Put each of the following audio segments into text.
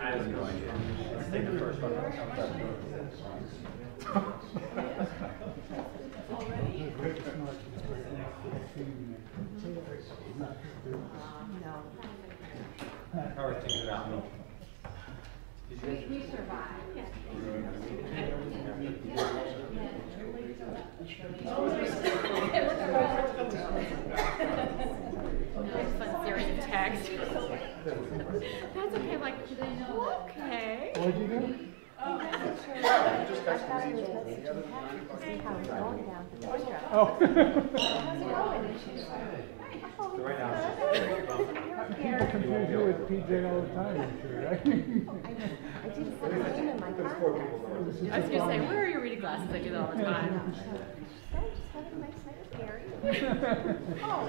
I have no idea. Let's take the first one. How are things around me? We survived. Fun series of texts. That's okay. I'm like, okay. What'd you do? Oh. People confuse you with PJ all the time, I'm sure, right? I did put his name in my contact. I was going to say, where are your reading glasses? I do that all the time. I just had a nice night with Gary. Oh.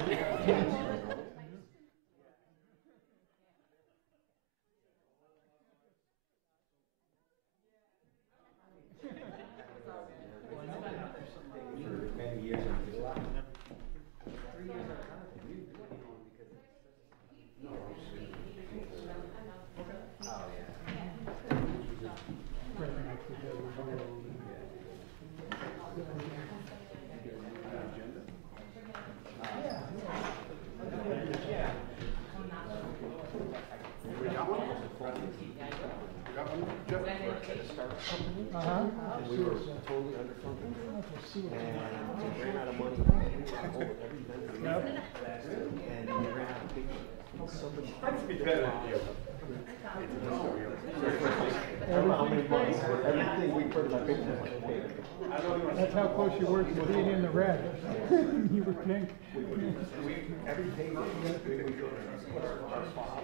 We were totally underfunded, and we ran out of money. And we ran out of patience. Somebody I don't know how many months, everything we put in my picture was paid. That's how close you were to being in the red. You were pink. Every day we put our spot.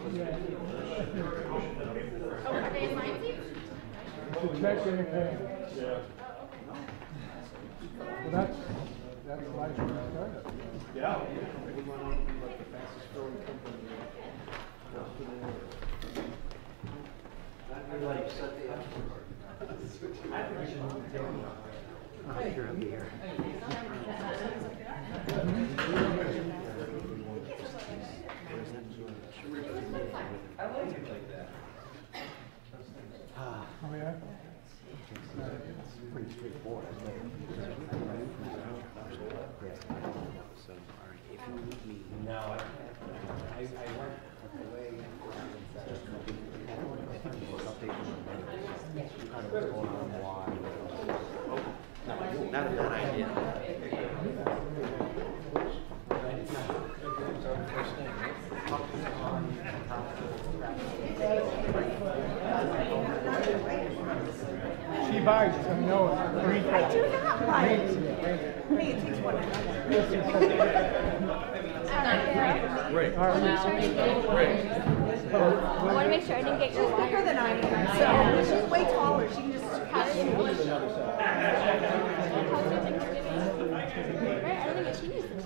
Oh, are they in line, please? To check in again. Well, that's life for a startup. Yeah. We went on to be like the fastest growing company. Like Sunday afternoon. I'm sure I'll be here. I like it like that. Oh, yeah? It's pretty straightforward. So, all right, if you need me. No, I went away. Not a bad idea. She buys, I know it. Green I do not buy it. Hey, it takes one. Great. All right. I want to make sure I didn't get She's your bigger than I am, so she's way taller. She can just. Right, I don't think she needs this.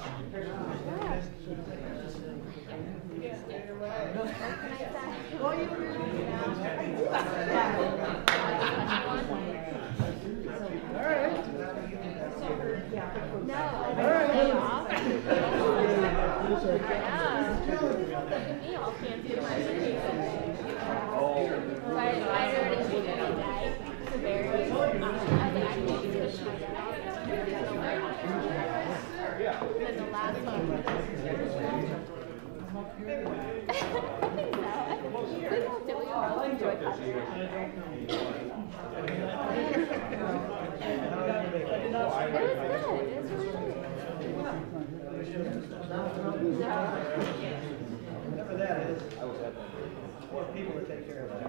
Well, you People to take care of that.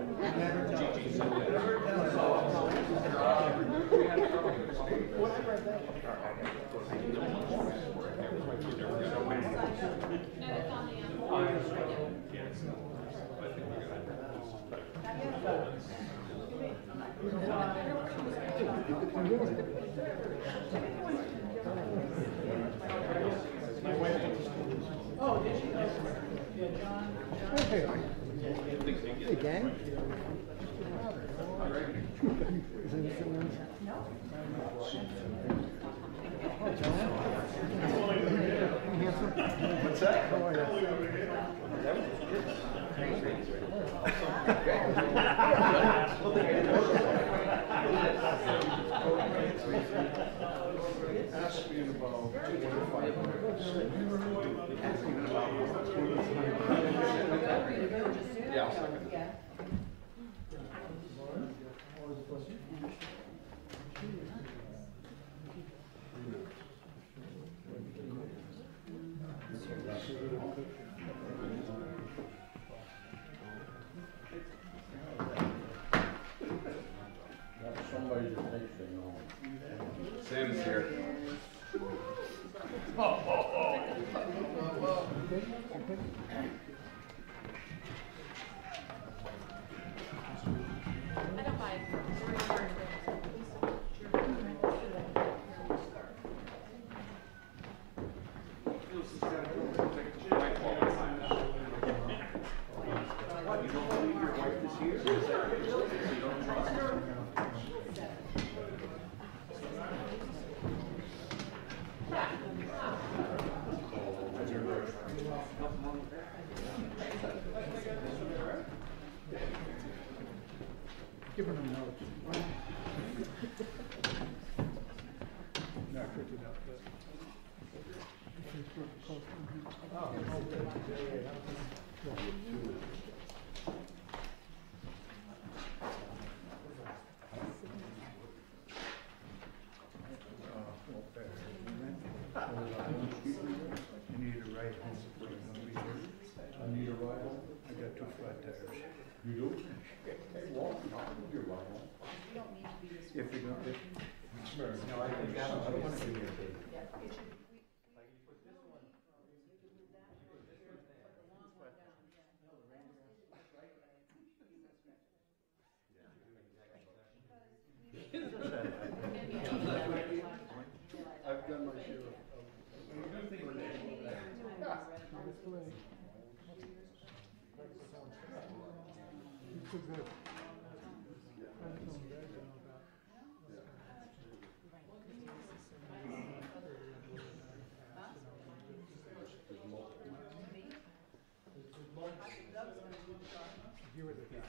Oh, did she? Yeah, John. Okay. Hey, gang. What's that? How are you? being about 2,500. Yeah, I'll second. Sam is here. I don't buy it. Giving them notes. Not printed out, but. You need a ride home. I need a ride home. I got 2 flat tires. You do? If you don't, No, I think that one, I don't want to do your big. I've done my share of. You were the guy.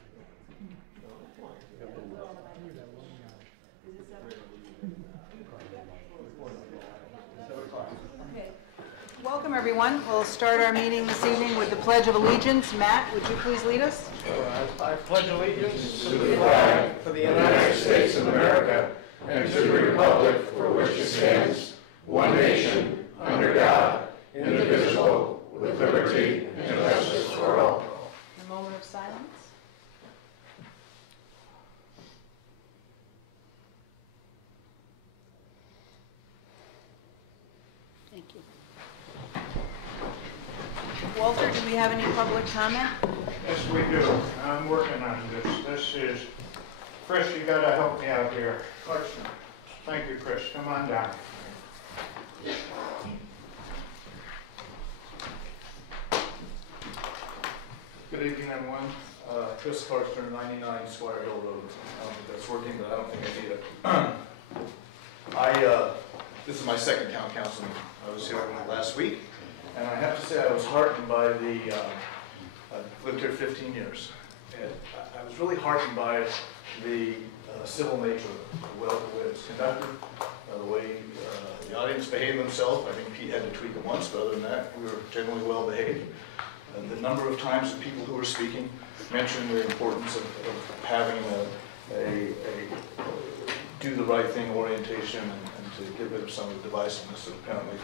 Welcome, everyone. We'll start our meeting this evening with the Pledge of Allegiance. Matt, would you please lead us? I pledge allegiance to the flag of the United States of America and to the republic for which it stands, one nation, under God, indivisible, with liberty and justice for all. A moment of silence. Thank you. Walter, do we have any public comment? Yes, we do. I'm working on this. This is, Chris, you gotta help me out here. Thank you, Chris. Come on down. Good evening, everyone. Chris Carter, 99 Squire Hill Road. I don't think that's working, but I don't think I need it. This is my second town council meeting. I was here last week, and I have to say I was heartened by the, I've lived here 15 years, and I was really heartened by the civil nature, the way it was conducted, the way the audience behaved themselves. I think Pete had to tweak it once, but other than that, we were generally well behaved. The number of times the people who were speaking mentioned the importance of having a do the right thing orientation and to get rid of some of the divisiveness that apparently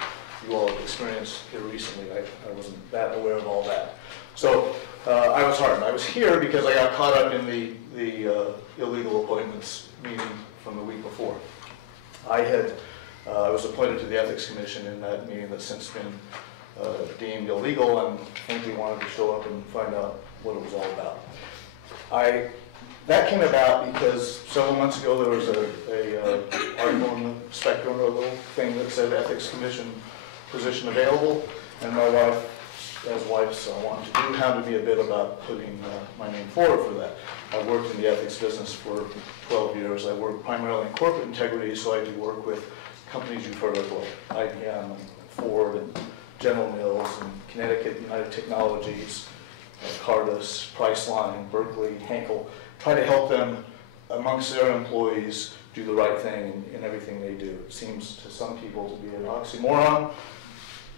you all have experienced here recently. I wasn't that aware of all that. So I was heartened. I was here because I got caught up in the illegal appointments meeting from the week before. I was appointed to the Ethics Commission in that meeting that's since been deemed illegal, and frankly wanted to show up and find out what it was all about. That came about because several months ago there was a article in the Spectrum, a little thing that said Ethics Commission position available, and my wife, as wives want to do, hounded me a bit about putting my name forward for that. I've worked in the ethics business for 12 years. I work primarily in corporate integrity, so I do work with companies you've heard of, like IBM and Ford and General Mills and Connecticut United Technologies, Cardus, Priceline, Berkeley, Henkel, try to help them amongst their employees do the right thing in everything they do. It seems to some people to be an oxymoron,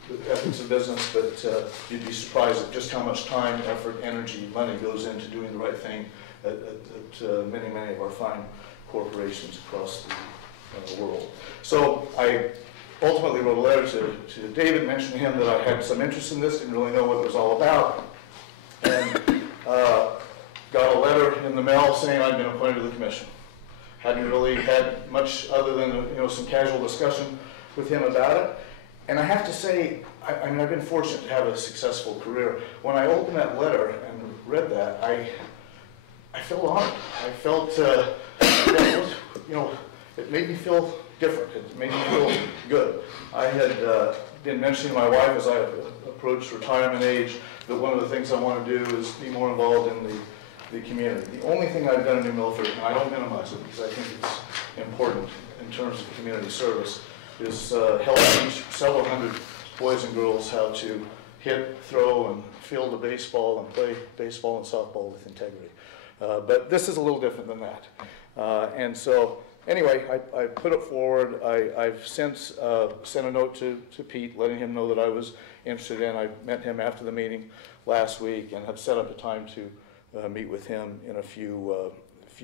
the ethics of business, but you'd be surprised at just how much time, effort, energy, money goes into doing the right thing at many, many of our fine corporations across the world. So I ultimately wrote a letter to David, mentioning him that I had some interest in this, didn't really know what it was all about, and got a letter in the mail saying I'd been appointed to the commission. Hadn't really had much other than some casual discussion with him about it. And I have to say, I mean, I've been fortunate to have a successful career. When I opened that letter and read that, I felt honored. I felt, it made me feel different. It made me feel good. I had been mentioning to my wife as I approached retirement age that one of the things I want to do is be more involved in the community. The only thing I've done in New Milford, and I don't minimize it because I think it's important in terms of community service, is help teach several hundred boys and girls how to hit, throw, and field a baseball and play baseball and softball with integrity. But this is a little different than that. And so, anyway, I put it forward. I've since sent a note to Pete, letting him know that I was interested in. I met him after the meeting last week and have set up a time to meet with him in a few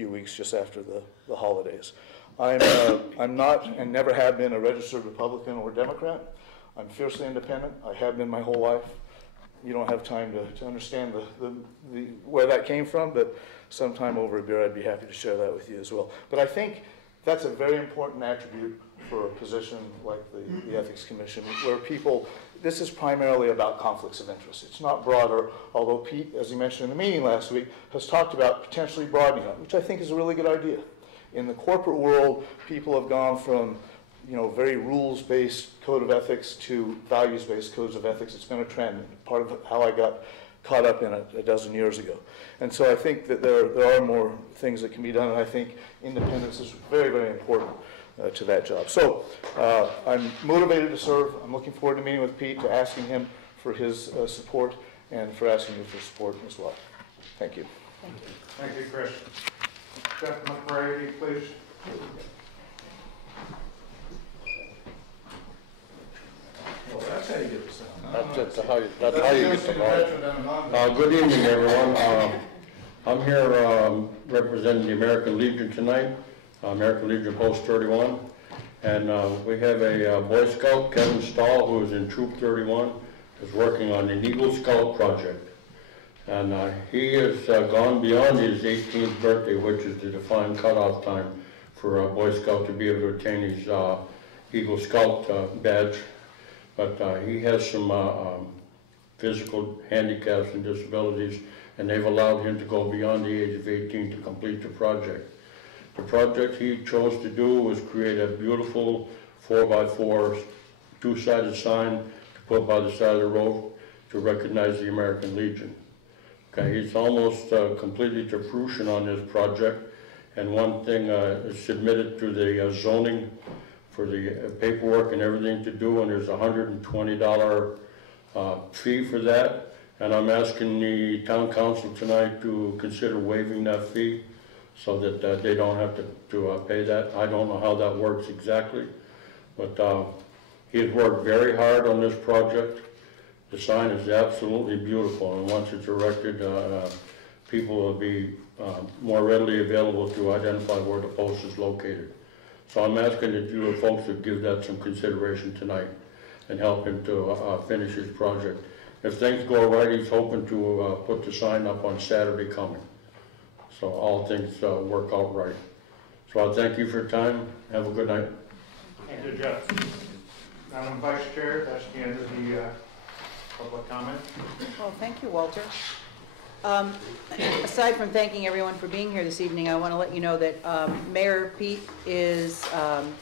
weeks just after the holidays. I'm not and never have been a registered Republican or Democrat. I'm fiercely independent. I have been my whole life. You don't have time to understand where that came from, but sometime over a beer I'd be happy to share that with you as well. But I think that's a very important attribute for a position like the Ethics Commission, where people, this is primarily about conflicts of interest. It's not broader, although Pete, as he mentioned in the meeting last week, has talked about potentially broadening it, which I think is a really good idea. In the corporate world, people have gone from very rules-based code of ethics to values-based codes of ethics. It's been a trend, part of how I got caught up in it a dozen years ago. And so I think that there are more things that can be done, and I think independence is very, very important to that job. So I'm motivated to serve. I'm looking forward to meeting with Pete, to asking him for his support, and for asking you for support as well. Thank you. Thank you. Thank you, Chris. Jeff McBrady, please. Well, that's how you get the sound. That's how you get the vote. Good evening, everyone. I'm here representing the American Legion tonight, American Legion Post 31. And we have a Boy Scout, Kevin Stahl, who is in Troop 31, is working on the Eagle Scout project. And he has gone beyond his 18th birthday, which is the defined cutoff time for a Boy Scout to be able to attain his Eagle Scout badge. But he has some physical handicaps and disabilities, and they've allowed him to go beyond the age of 18 to complete the project. The project he chose to do was create a beautiful 4x4 two-sided sign to put by the side of the road to recognize the American Legion. Okay, he's almost completely to fruition on this project, and one thing is submitted to the zoning for the paperwork and everything to do, and there's a $120 fee for that. And I'm asking the town council tonight to consider waiving that fee so that they don't have to pay that. I don't know how that works exactly, but he's worked very hard on this project. The sign is absolutely beautiful, and once it's erected, people will be more readily available to identify where the post is located. So I'm asking that you folks to give that some consideration tonight and help him to finish his project. If things go right, he's hoping to put the sign up on Saturday coming. So all things work out right. So I thank you for your time. Have a good night. Thank you, Jeff. Madam Vice Chair, that's the end of the public comment. Well, thank you, Walter. Aside from thanking everyone for being here this evening, I want to let you know that Mayor Pete is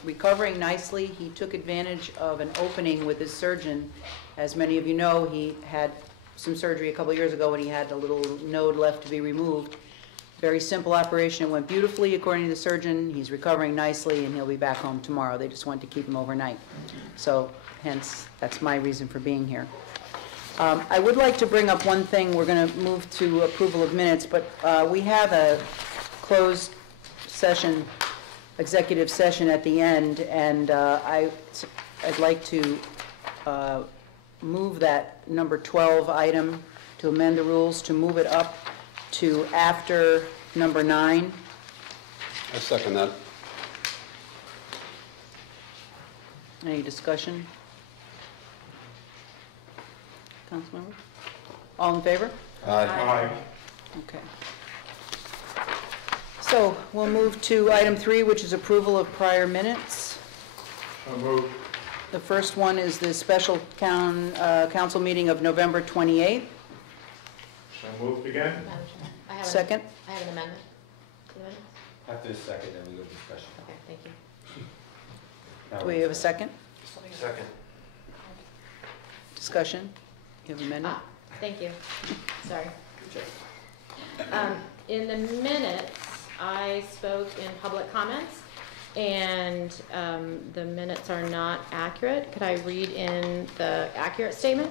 recovering nicely. He took advantage of an opening with his surgeon. As many of you know, he had some surgery a couple years ago when he had a little node left to be removed. Very simple operation. It went beautifully according to the surgeon. He's recovering nicely, and he'll be back home tomorrow. They just wanted to keep him overnight. So hence, that's my reason for being here. I would like to bring up one thing. We're going to move to approval of minutes, but we have a closed session executive session at the end, and I'd like to move that number 12 item, to amend the rules, to move it up to after number 9. I second that. Any discussion? Councilmember? All in favor? Aye. Okay. So we'll move to item 3, which is approval of prior minutes. So moved. The first one is the special council meeting of November 28th. So moved again? Madam Chair, I have Second? I have an amendment to the minutes. After the second, then we go to discussion. Okay, thank you. Do we have a second? Second. Discussion? You have a minute? Thank you. Sorry. In the minutes, I spoke in public comments, and the minutes are not accurate. Could I read in the accurate statement?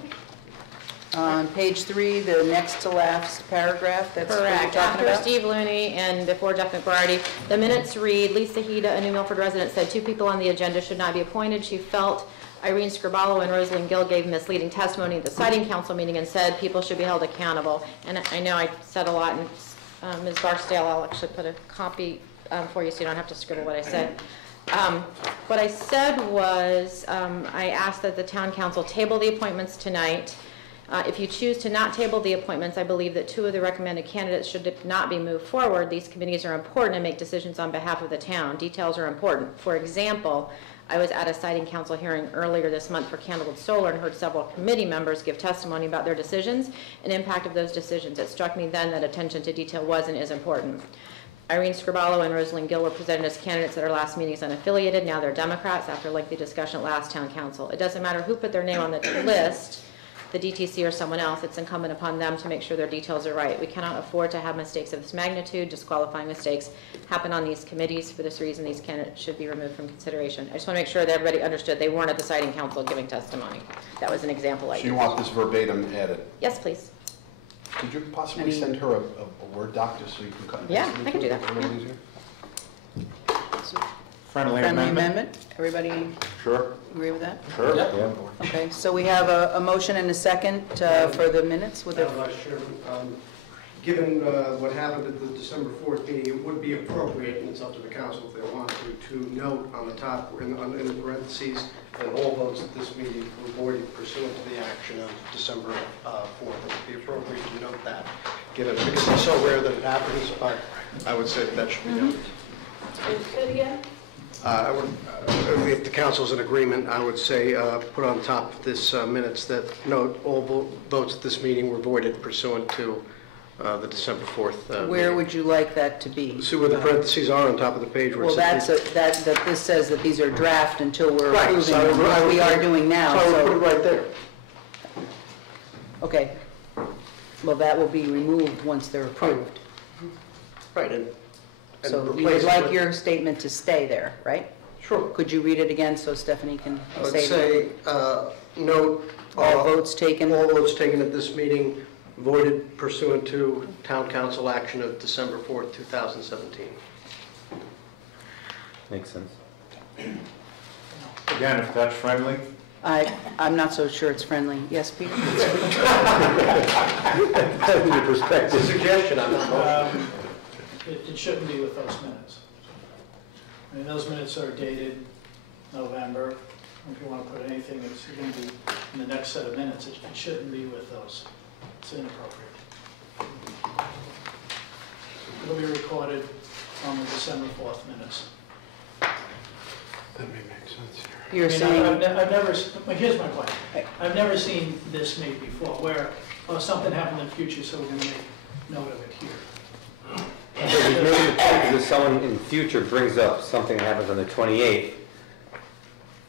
On page 3, the next to last paragraph, that's what you're Correct. talking After about? Steve Looney and before Jeff McBarty, the minutes read, Lisa Hida, a New Milford resident, said 2 people on the agenda should not be appointed. She felt Irene Scribalo and Rosalind Gill gave misleading testimony at the siting council meeting and said people should be held accountable. And I know I said a lot, and Ms. Barksdale, I'll actually put a copy for you so you don't have to scribble what I said. What I said was, I asked that the town council table the appointments tonight. If you choose to not table the appointments, I believe that 2 of the recommended candidates should not be moved forward. These committees are important and make decisions on behalf of the town. Details are important. For example, I was at a siting council hearing earlier this month for Candlewood Solar and heard several committee members give testimony about their decisions and impact of those decisions. It struck me then that attention to detail was and is important. Irene Scribalo and Rosalind Gill were presented as candidates at our last meeting as unaffiliated. Now they're Democrats after lengthy discussion at last town council. It doesn't matter who put their name on the list, the DTC or someone else. It's incumbent upon them to make sure their details are right. We cannot afford to have mistakes of this magnitude. Disqualifying mistakes happen on these committees. For this reason, these candidates should be removed from consideration. I just want to make sure that everybody understood they weren't at the siting council giving testimony. That was an example I So you used. want this verbatim added? Yes, please. Could you possibly send her a Word doc just so you can cut and paste Yeah, it into I can do it? that. Is a little easier? Friendly amendment? Everybody Sure. agree with that? Sure. Okay, so we have a motion and a second for the minutes with a... Madam Vice Chairman, given what happened at the December 4th meeting, it would be appropriate, and it's up to the council if they want to note on the top, in the parentheses, that all votes at this meeting were voided pursuant to the action of December 4th. It would be appropriate to note that, given, because it's so rare that it happens, I would say that should be noted. Say it again? I would, if the council's in agreement, I would say put on top of this minutes that note all votes at this meeting were voided pursuant to the December 4th. Where meeting. would you like that to be? See where the parentheses are on top of the page where Well, it says. that this says that these are draft until we're Right, approving so I them, would- which we are doing now, So I would put it so... right there. Okay. Well, that will be removed once they're approved. Right, and So you would replace it like with- your statement to stay there, right? Sure. Could you read it again so Stephanie can I would say say, note. all votes taken? All votes taken at this meeting voided pursuant to town council action of December 4th, 2017. Makes sense. Again, if that's friendly. I'm not so sure it's friendly. Yes, Peter? Your perspective. It's a suggestion, I'm not. It shouldn't be with those minutes. I mean, those minutes are dated November. If you want to put anything, it's going to be in the next set of minutes. It shouldn't be with those. It's inappropriate. It'll be recorded on the December 4th minutes. That may make sense here. You're saying... I've never, here's my point. I've never seen this made before, where, oh, something happened in the future, so we're going to make note of it here. Maybe the point is if someone in the future brings up something that happens on the 28th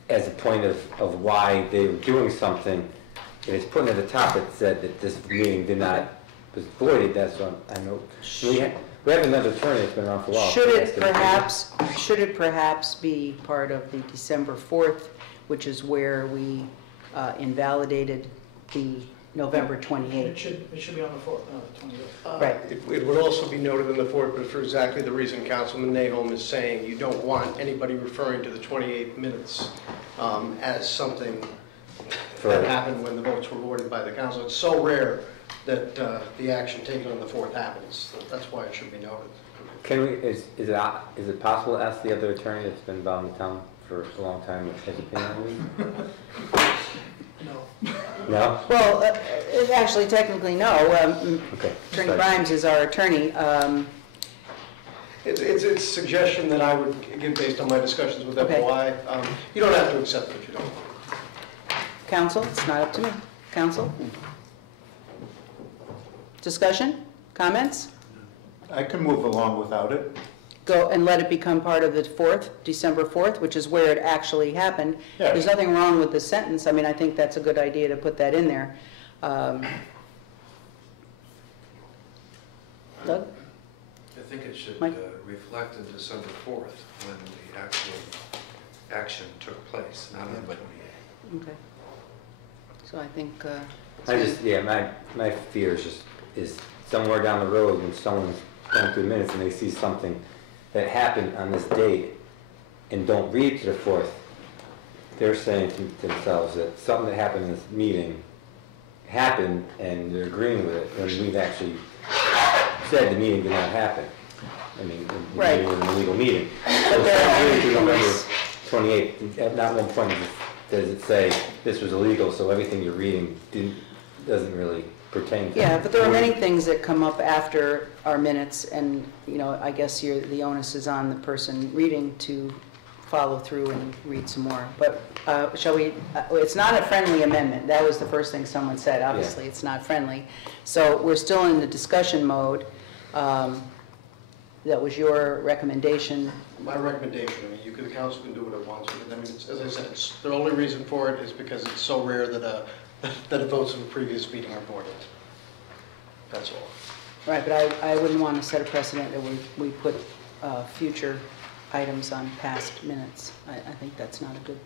as a point of why they were doing something, and it's put at the top, it said that this meeting was voided, that's what I know. We have another attorney that's been around for a while. Should it perhaps be part of the December 4th, which is where we invalidated the November It 28th. should be on the 4th, not the 28th. Right. It would also be noted in the 4th, but for exactly the reason Councilman Nahom is saying, you don't want anybody referring to the 28 minutes as something that happened when the votes were voted by the council. It's so rare that the action taken on the 4th happens. That's why it should be noted. Can we, is it possible to ask the other attorney that's been involved in town for a long time what his opinion on it? No. No? Well, actually, technically, no. Okay. Attorney Sorry. Grimes is our attorney. It's a suggestion that I would give based on my discussions with Okay. FOI. You don't have to accept it if you don't. Counsel, it's not up to me. Counsel? Discussion? Comments? I can move along without it. Go and let it become part of the 4th, December 4th, which is where it actually happened. Yes. There's nothing wrong with the sentence. I mean, I think that's a good idea to put that in there. Doug? I think it should Mike? reflect on December 4th when the actual action took place, not on the 28th. Okay. So I think, My fear is somewhere down the road when someone's going through minutes and they see something that happened on this date and don't read to the 4th, they're saying to themselves that something that happened in this meeting happened and they're agreeing with it when we've actually said the meeting did not happen. I mean, the Right. meeting was an illegal meeting. But So there are it's many November things- 28th, at not one point does it say this was illegal, so everything you're reading doesn't really pertain to. yeah, but there are many things that come up after our minutes, and, you know, I guess the onus is on the person reading to follow through and read some more. But shall we, it's not a friendly amendment. That was the first thing someone said. Obviously, it's not friendly. So we're still in the discussion mode. That was your recommendation. My recommendation, the council can do what it wants with it. I mean, as I said, the only reason for it is because it's so rare that that votes of a previous meeting are voided. That's all. Right, but I wouldn't want to set a precedent that we put future items on past minutes. I think that's not a good,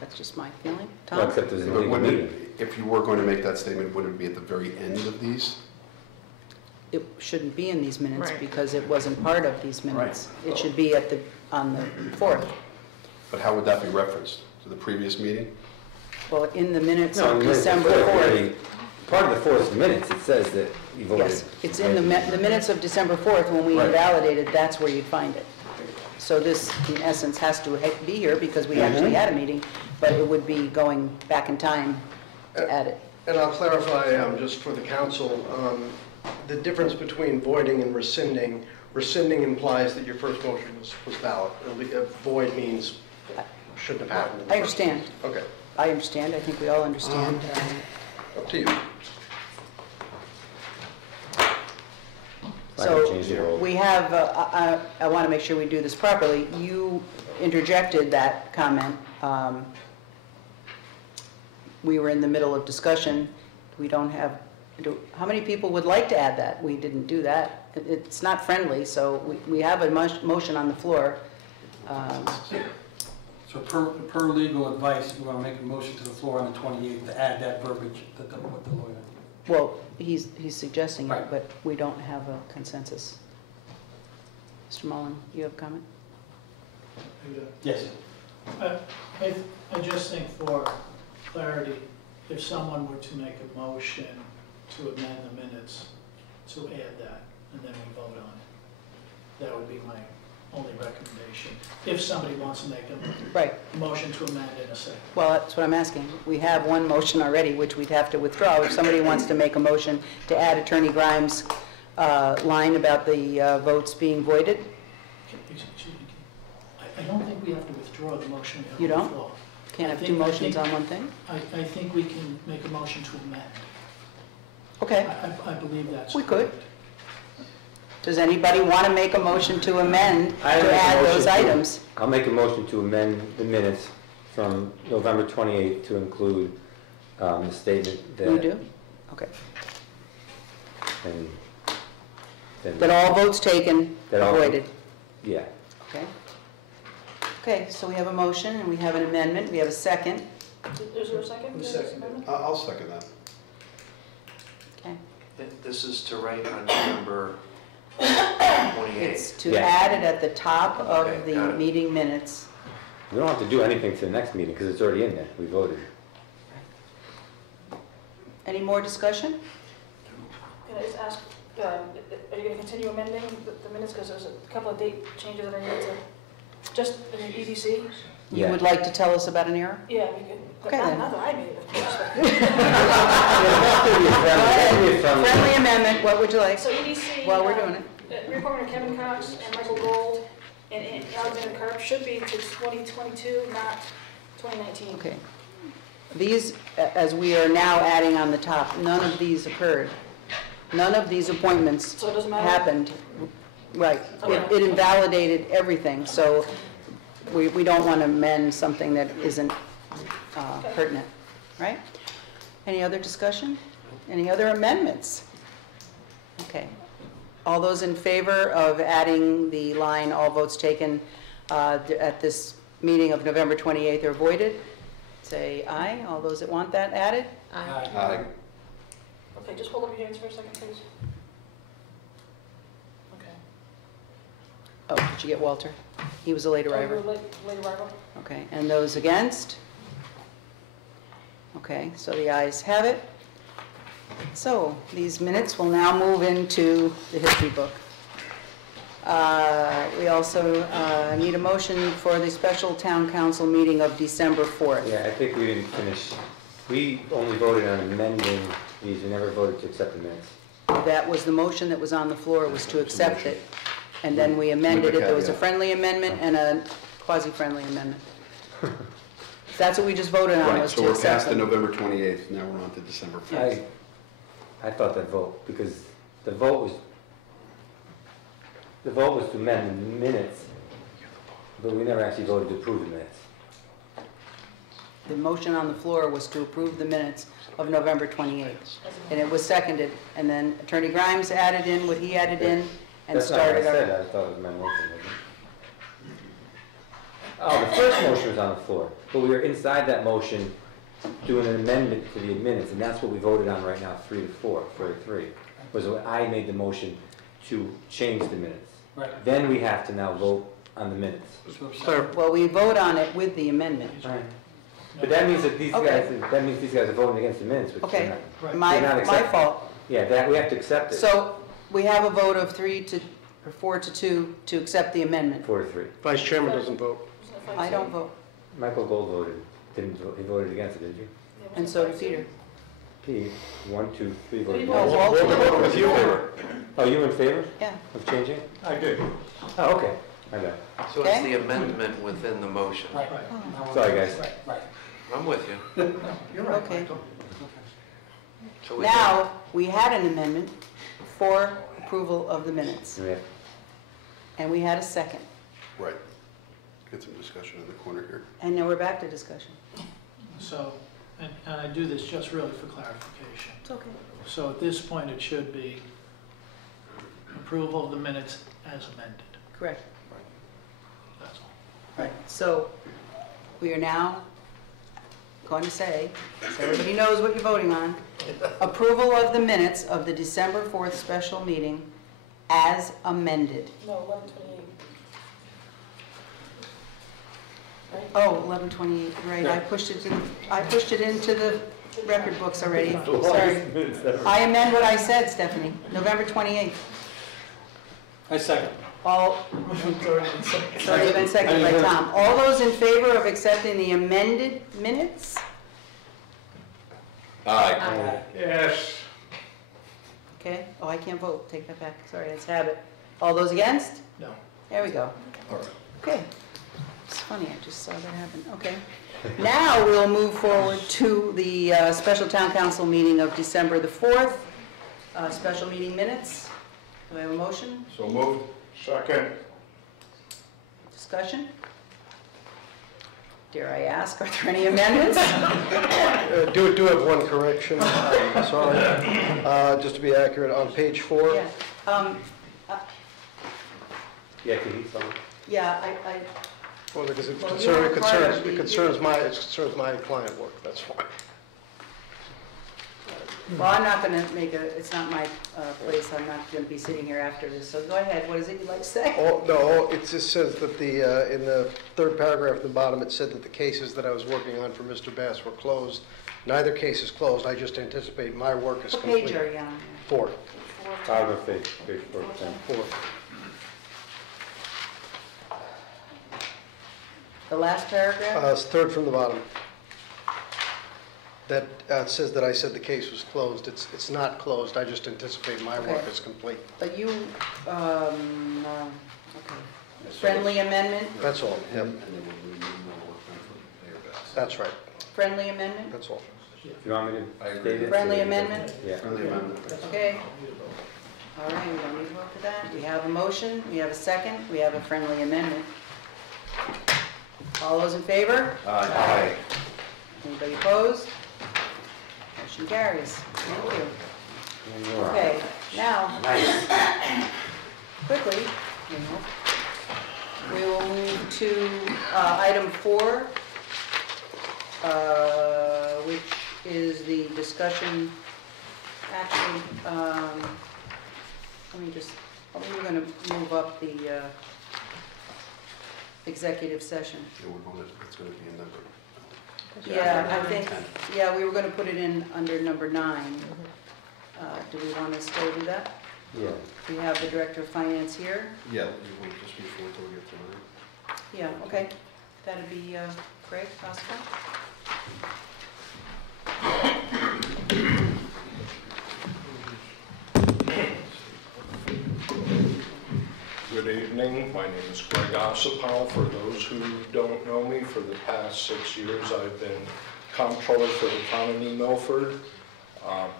that's just my feeling. Well, Tom? except there's an But illegal wouldn't meeting. it, if you were going to make that statement, wouldn't it be at the very end of these? It shouldn't be in these minutes Right. because it wasn't part of these minutes. It should be on the 4th. But how would that be referenced? To the previous meeting? Well, in the minutes No, of in the December 4th. Part of the 4th minutes, it says that you voted. Yes, it's in the minutes of December 4th when we Right. invalidated, that's where you'd find it. So this, in essence, has to be here because we actually had a meeting, but it would be going back in time to add it. And I'll clarify, just for the council, the difference between voiding and rescinding. Rescinding implies that your first motion was valid. Void means shouldn't have happened. in the I first understand. place. Okay, I understand, I think we all understand. up to you. I can So change the old. we have, I want to make sure we do this properly. You interjected that comment. We were in the middle of discussion. We don't have, how many people would like to add that? We didn't do that. It's not friendly, so we have a motion on the floor. So per legal advice, we want to make a motion to the floor on the 28th to add that verbiage that what the lawyer. Well, he's suggesting it, Right. but we don't have a consensus. Mr. Mullen, you have a comment? Yes. I just think for clarity, if someone were to make a motion to amend the minutes to add that, and then we vote on it, that would be my only recommendation. If somebody wants to make Right. a motion to amend in a second. Well, that's what I'm asking. We have one motion already, which we'd have to withdraw. If somebody wants to make a motion to add Attorney Grimes' line about the votes being voided, Excuse me. I don't think we have to withdraw the motion we have You on the don't? floor. can't I have two think- motions on one thing? I think we can make a motion to amend. Okay, I believe that's We could. correct. does anybody want to make a motion to amend I make to a add motion those to- items? I'll make a motion to amend the minutes from November 28th to include the statement that. You do? Okay. And then. That all votes taken That all- voided? Yeah. Okay. Okay, so we have a motion and we have an amendment. We have a second. Is there a second? Who seconded? I'll second that. This is to write on November 28th. It's to Yeah. add it at the top of Okay, the got it. meeting minutes. We don't have to do anything to the next meeting because it's already in there. We voted. Any more discussion? Can I just ask, are you going to continue amending the minutes, because there's a couple of date changes that I need to, just in the EDC? You Yeah. would like to tell us about an error? Yeah, we could, Okay, then. not that I made it, of course, Friendly amendment, what would you like? but. So EDC. While we're doing it. Reappointment of Kevin Cox and Michael Gold and Alexander Karp should be to 2022, not 2019. Okay. These, as we are now adding on the top, none of these occurred. None of these appointments So it doesn't matter? happened. Right. Okay. It invalidated everything, so we don't want to amend something that isn't pertinent, right? Any other discussion? Any other amendments? Okay. All those in favor of adding the line, "All votes taken at this meeting of November 28th are voided," say aye. All those that want that added? Aye. Okay, just hold up your hands for a second, please. Okay. Oh, did you get Walter? He was a late arriver. Late arrival. Okay, and those against? Okay, so the ayes have it. So these minutes will now move into the history book. We also need a motion for the special town council meeting of December 4th. Yeah, I think we didn't finish. We only voted on amending these. We never voted to accept the minutes. That was the motion that was on the floor, was to accept it. And then we amended it. There was a friendly amendment and a quasi-friendly amendment. That's what we just voted on, Right, was so to we're accept past the them. November 28th, now we're on to December 4th. I thought that vote, because the vote was to amend the minutes, but we never actually voted to approve the minutes. The motion on the floor was to approve the minutes of November 28th. And it was seconded, and then Attorney Grimes added in what he added in and That's not what I started said. our... I thought it was my motion, wasn't it? Oh, the first motion was on the floor, but we were inside that motion doing an amendment to the minutes, and that's what we voted on right now, 3 to 4, 4 to 3. Was when I made the motion to change the minutes. Right. Then we have to now vote on the minutes. Well, we vote on it with the amendment. But that means that these Okay. guys are voting against the minutes, which Okay, they're not. my They're not my accepting. fault. Yeah, that, we have to accept it. So we have a vote of 4 to 2 to accept the amendment. 4 to 3. Vice Chairman doesn't vote. I don't vote, Michael Gold didn't vote, he voted against it, didn't you? and so did Peter. Pete, 1, 2, 3 voted No, against. Walter voted. Was you in favor? Oh, you in favor Yeah. of changing it? I did. Oh, okay, my bad. So it's Okay. the amendment within the motion. Right. Sorry, guys. Right. I'm with you. You're right, Okay. Michael. So we- Now, we had an amendment for approval of the minutes, Yeah. and we had a second. Right. Get some discussion in the corner here. And now we're back to discussion. So, and I do this just really for clarification. It's okay. So at this point, it should be approval of the minutes as amended. Correct. That's all. Right, so we are now going to say, so everybody knows what you're voting on, approval of the minutes of the December 4th special meeting as amended. No, 11/28. Right? Oh, 11/28, right, I pushed it into the record books already, sorry. I amend what I said, Stephanie, November 28th. I second. All, it's already been seconded by Tom. All those in favor of accepting the amended minutes? Aye. Yes. Okay, oh, I can't vote, take that back, sorry, that's habit. All those against? No. There we go. All right. Okay. It's funny, I just saw that happen, okay. Now we'll move forward to the special town council meeting of December the 4th, special meeting minutes. Do I have a motion? So moved. Second. Discussion? Dare I ask, are there any amendments? Do have one correction, sorry. Just to be accurate, on page 4. Yeah, Yeah, can you tell me? yeah, Well, because it Well, you're part of the- concerns my client work, that's fine. Well, I'm not going to make it's not my place, I'm not going to be sitting here after this, so go ahead, what is it you'd like to say? Oh, no, it just says that in the third paragraph at the bottom, it said that the cases that I was working on for Mr. Bass were closed. Neither case is closed, I just anticipate my work is What complete. page are you on? 4. Biography, page 14. 4. The last paragraph? It's third from the bottom. That says that I said the case was closed. It's not closed, I just anticipate my work Okay. is complete. But you, okay. Friendly amendment? That's all, yep, And then we'll remove more work done for Mayor Bass. that's right, Friendly amendment? that's all. Do you want me I to agree. state it? Friendly amendment? Yeah. Friendly amendment. Okay. All right, we don't need to vote for that. We have a motion, we have a second, we have a friendly amendment. All those in favor? Aye. Anybody opposed? Motion carries. Thank you. Okay, now, quickly, we will move to item 4, which is the discussion, actually, we're going to move up the executive session. Yeah, it's going to be a number. Yeah, I think, yeah, we were going to put it in under number 9. Do we want to still do that? Yeah. We have the Director of Finance here. Yeah, you want to just before until we get to mine. Yeah, okay. That'd be Greg, possible? Good evening. My name is Greg Ossipal. For those who don't know me, for the past 6 years I've been comptroller for the town of New Milford.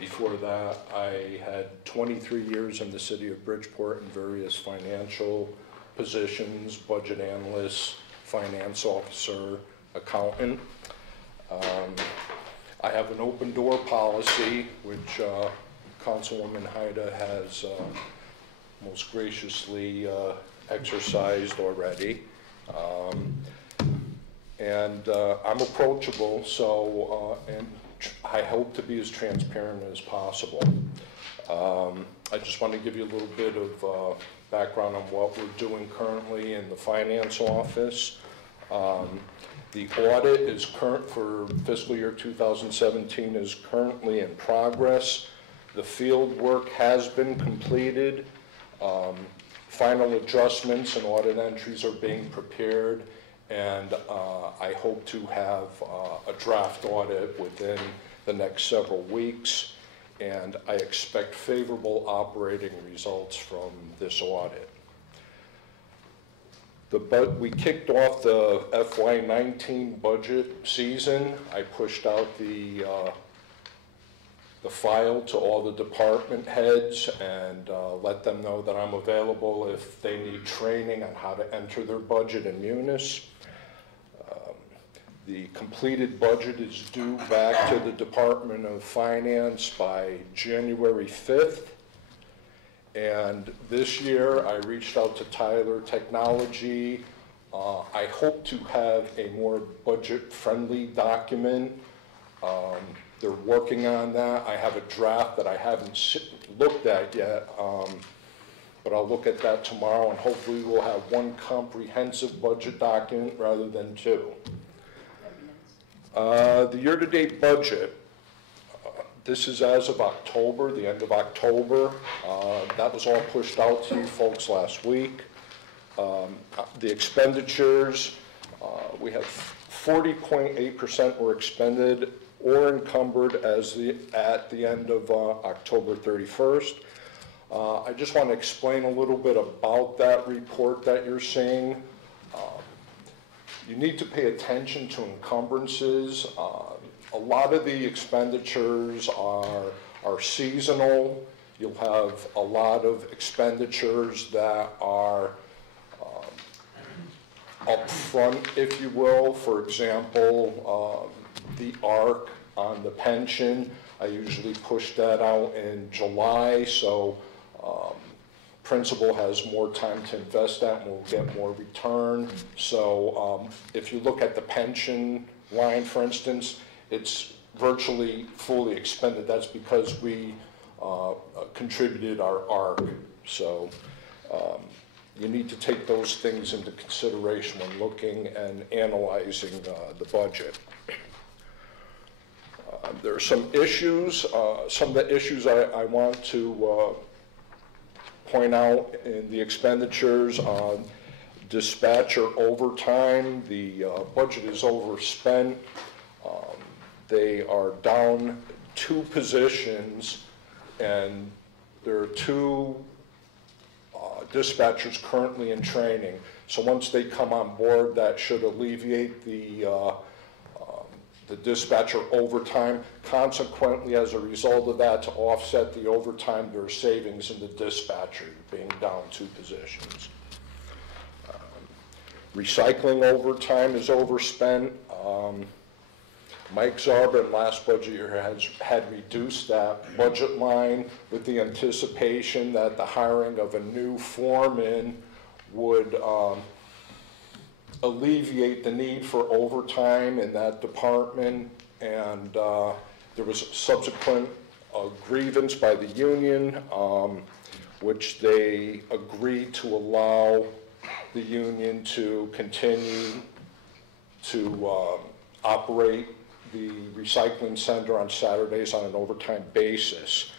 Before that, I had 23 years in the city of Bridgeport in various financial positions, budget analyst, finance officer, accountant. I have an open door policy, which Councilwoman Haida has most graciously exercised already. And I'm approachable, so and I hope to be as transparent as possible. I just want to give you a little bit of background on what we're doing currently in the finance office. The audit is current for fiscal year 2017 is currently in progress. The field work has been completed. Final adjustments and audit entries are being prepared, and I hope to have a draft audit within the next several weeks, and I expect favorable operating results from this audit. We kicked off the FY19 budget season. I pushed out the file to all the department heads and let them know that I'm available if they need training on how to enter their budget in Munis. The completed budget is due back to the Department of Finance by January 5th. And this year I reached out to Tyler Technology. I hope to have a more budget-friendly document. They're working on that. I have a draft that I haven't looked at yet, but I'll look at that tomorrow, and hopefully we'll have one comprehensive budget document rather than 2. The year-to-date budget, this is as of October, the end of October. That was all pushed out to you folks last week. The expenditures, we have 40.8% were expended or encumbered at the end of October 31st. I just want to explain a little bit about that report that you're seeing. You need to pay attention to encumbrances. A lot of the expenditures are seasonal. You'll have a lot of expenditures that are upfront, if you will. For example, the ARC on the pension, I usually push that out in July, so principal has more time to invest that and will get more return. So if you look at the pension line, for instance, it's virtually fully expended. That's because we contributed our ARC. So you need to take those things into consideration when looking and analyzing the budget. There are some issues. Some of the issues I want to point out in the expenditures on dispatcher overtime. The budget is overspent. They are down 2 positions, and there are 2 dispatchers currently in training. So once they come on board, that should alleviate the dispatcher overtime. Consequently, as a result of that, to offset the overtime, there are savings in the dispatcher being down 2 positions. Recycling overtime is overspent. Mike Zarba in last budget year had reduced that budget line with the anticipation that the hiring of a new foreman would alleviate the need for overtime in that department, and there was subsequent grievance by the union, which they agreed to allow the union to continue to operate the recycling center on Saturdays on an overtime basis.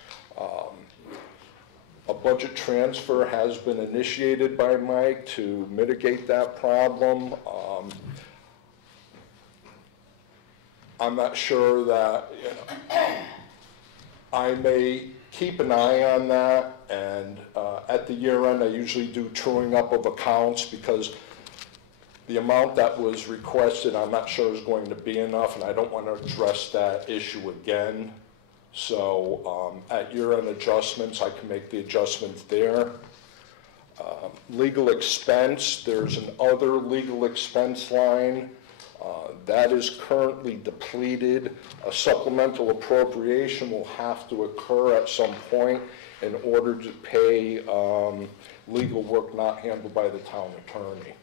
A budget transfer has been initiated by Mike to mitigate that problem. I'm not sure that, I may keep an eye on that, and at the year end I usually do truing up of accounts, because the amount that was requested I'm not sure is going to be enough, and I don't want to address that issue again. So at year-end adjustments, I can make the adjustments there. Legal expense, there's an other legal expense line. That is currently depleted. A supplemental appropriation will have to occur at some point in order to pay legal work not handled by the town attorney.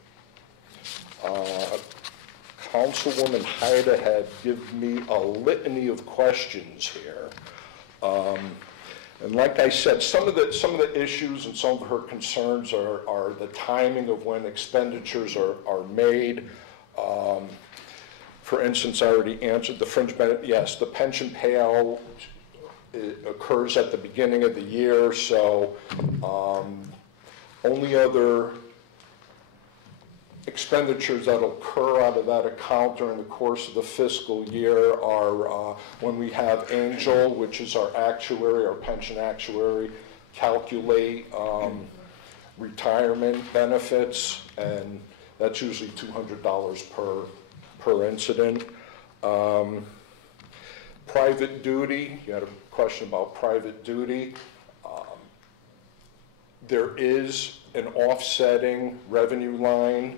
Councilwoman Haida had given me a litany of questions here. And like I said, some of the issues and some of her concerns are the timing of when expenditures are made. For instance, I already answered the fringe benefit. Yes, the pension payout occurs at the beginning of the year, so only other expenditures that occur out of that account during the course of the fiscal year are when we have Angel, which is our actuary, our pension actuary, calculate retirement benefits, and that's usually $200 per incident. Private duty, you had a question about private duty. There is an offsetting revenue line.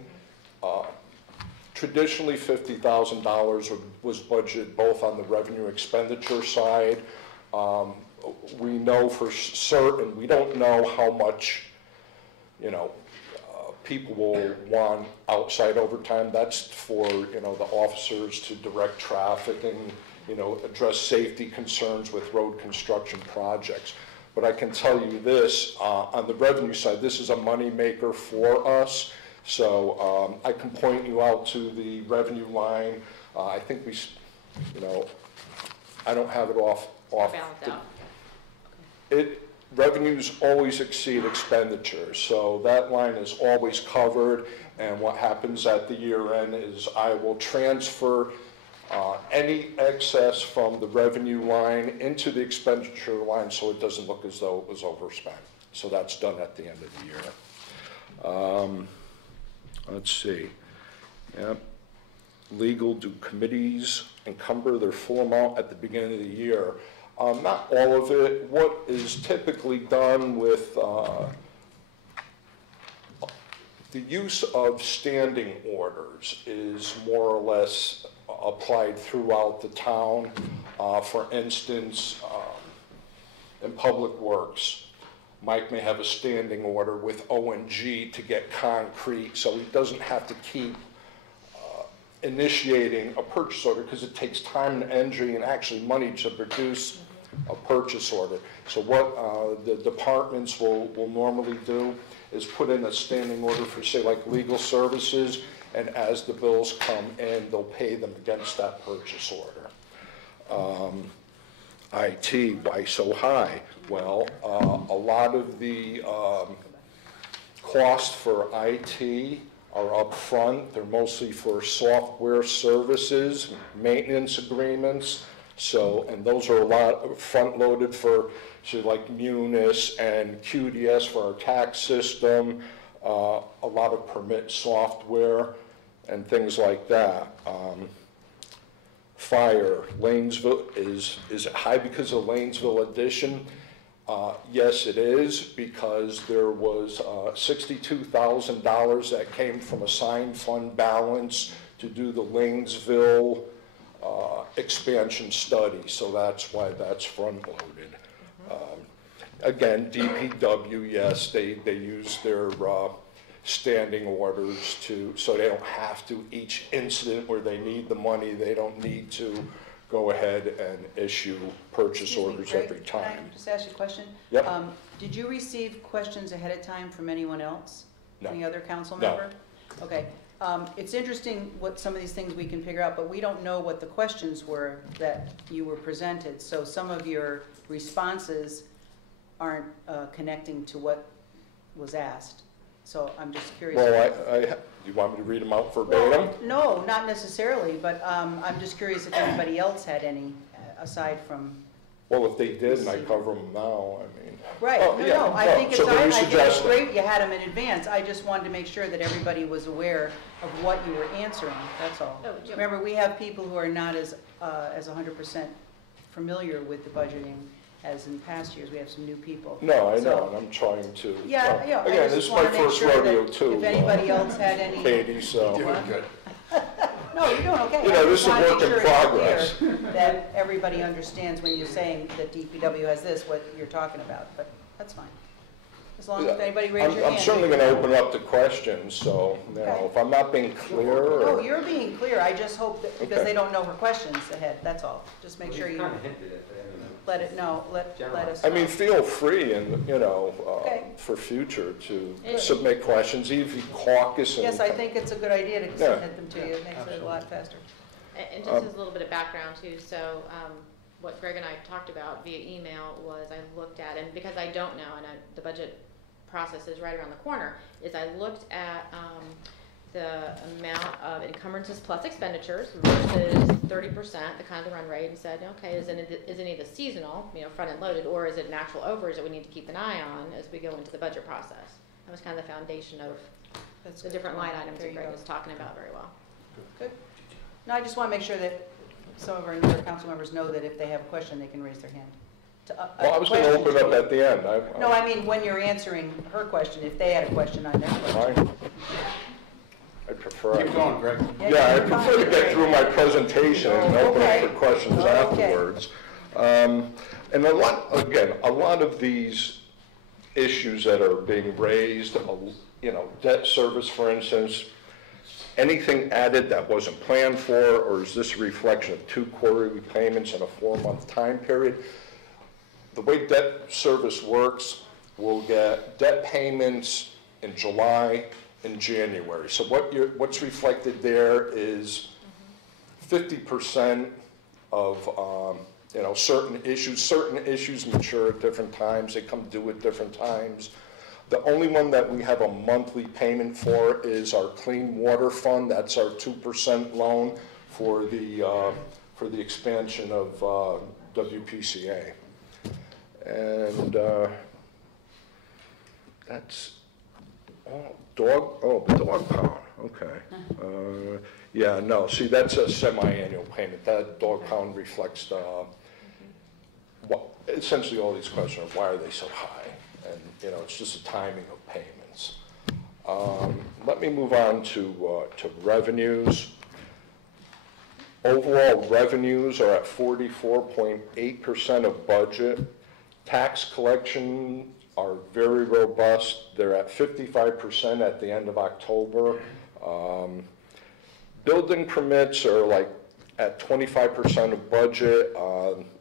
Traditionally, $50,000 was budgeted both on the revenue expenditure side. We know for certain, we don't know how much, people will want outside overtime. That's for, the officers to direct traffic and, address safety concerns with road construction projects. But I can tell you this, on the revenue side, this is a moneymaker for us. So I can point you out to the revenue line. I think we, I don't have it off. Revenues always exceed expenditures, so that line is always covered. And what happens at the year end is I will transfer any excess from the revenue line into the expenditure line so it doesn't look as though it was overspent. So that's done at the end of the year. Let's see. Yep. Legal, do committees encumber their full amount at the beginning of the year? Not all of it. What is typically done with the use of standing orders is more or less applied throughout the town. For instance, in Public Works, Mike may have a standing order with O&G to get concrete, so he doesn't have to keep initiating a purchase order, because it takes time and energy and actually money to produce a purchase order. So what the departments will normally do is put in a standing order for, say, like legal services, and as the bills come in, they'll pay them against that purchase order. IT, why so high? Well, a lot of the costs for IT are up front. They're mostly for software services, maintenance agreements. So, and those are a lot front-loaded for, say, like Munis and QDS for our tax system, a lot of permit software and things like that. Fire, Lanesville, is it high because of Lanesville addition? Yes, it is, because there was $62,000 that came from assigned fund balance to do the Lanesville expansion study, so that's why that's front-loaded. Again, DPW, yes, they use their standing orders so they don't have to, each incident where they need the money, they don't need to go ahead and issue purchase orders Greg, every time. Can I just ask you a question? Yep. Did you receive questions ahead of time from anyone else? No. Any other council No. member? Okay. It's interesting what some of these things we can figure out, but we don't know what the questions were that you were presented. So some of your responses aren't connecting to what was asked. So I'm just curious. Well, you want me to read them out verbatim? Well, no, not necessarily, but I'm just curious if anybody else had any, aside from. Well, if they did, and I cover them now, I mean. Right, Oh, no, yeah. no, I No, think so let me it's suggest- great you had them in advance. I just wanted to make sure that everybody was aware of what you were answering, that's all. Oh, Jim. Remember, we have people who are not as 100% familiar with the budgeting as in past years. We have some new people. No, I know, So- and I'm trying to. Yeah, yeah, I Again, just this is my wanna make first sure that rodeo too. if anybody else had any. Katie, so. What? No, you're doing okay. You know, I this just is a wanna make work in sure it's progress. clear That everybody understands when you're saying that DPW has this, what you're talking about, but that's fine. As long as anybody raises your hand. I'm certainly we going to can- open up the questions, so, you know, Okay. if I'm not being clear No, or. you're being clear. I just hope that, because Okay. they don't know her questions ahead, that's all. Just make sure you Kind of hinted at that, I mean, let it know, let us I know. mean, feel free and, you know, Okay. for future to It- submit questions, even caucus and. Yes, I think it's a good idea to Yeah. submit them to you. It makes it a lot faster. And just as a little bit of background too, so what Greg and I talked about via email was I looked at, and because I don't know, and the budget process is right around the corner, is I looked at the amount of encumbrances plus expenditures versus 30%, the kind of the run rate, and said, okay, is any of this seasonal, you know, front end loaded, or is it an actual overage that we need to keep an eye on as we go into the budget process? That was kind of the foundation of That's the good. different line items There that you Greg go. was talking about very well. Good. No, I just want to make sure that some of our newer council members know that if they have a question, they can raise their hand. Well, I was going to open up at the end. No, I mean, when you're answering her question, if they had a question on their question. I prefer. Keep going, Greg. Yeah, I prefer to get through my presentation and open up for questions Okay. afterwards. And a lot of these issues that are being raised, you know, debt service, for instance, anything added that wasn't planned for, or is this a reflection of 2 quarterly payments in a 4-month time period? The way debt service works, we'll get debt payments in July and January. So what's reflected there is 50% of you know, certain issues mature at different times, they come due at different times. The only one that we have a monthly payment for is our clean water fund. That's our 2% loan for the expansion of WPCA. And that's the dog pound, okay. Yeah, no, see, that's a semi-annual payment. That dog pound reflects essentially all these questions are why are they so high? And, you know, it's just the timing of payments. Let me move on to revenues. Overall revenues are at 44.8% of budget. Tax collection are very robust. They're at 55% at the end of October. Building permits are like at 25% of budget.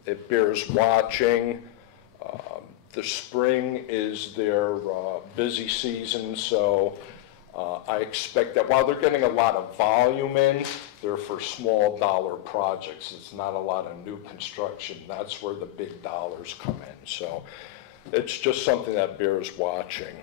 It bears watching. The spring is their busy season, so I expect that while they're getting a lot of volume in, they're for small dollar projects. It's not a lot of new construction. That's where the big dollars come in. So it's just something that bears watching.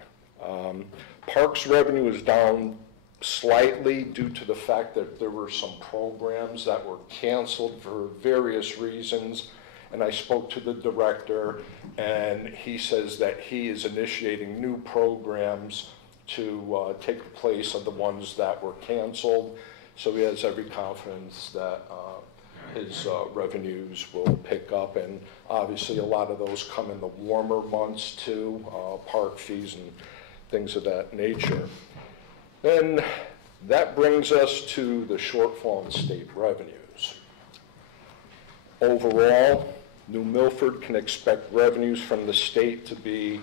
Parks revenue is down slightly due to the fact that there were some programs that were canceled for various reasons. And I spoke to the director, and he says that he is initiating new programs to take the place of the ones that were canceled. So he has every confidence that his revenues will pick up. And obviously a lot of those come in the warmer months too, park fees and things of that nature. Then that brings us to the shortfall in state revenues. Overall, New Milford can expect revenues from the state to be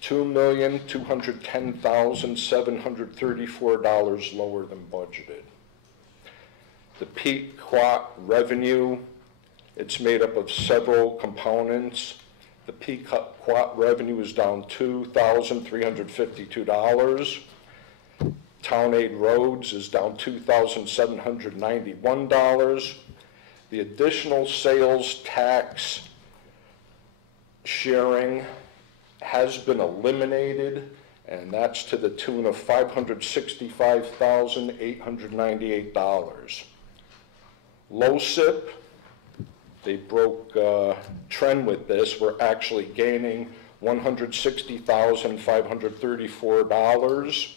$2,210,734 lower than budgeted. The peak quat revenue, it's made up of several components. The peak quat revenue is down $2,352. Town aid roads is down $2,791. The additional sales tax sharing has been eliminated, and that's to the tune of $565,898. LoSiP, they broke trend with this. We're actually gaining $160,534.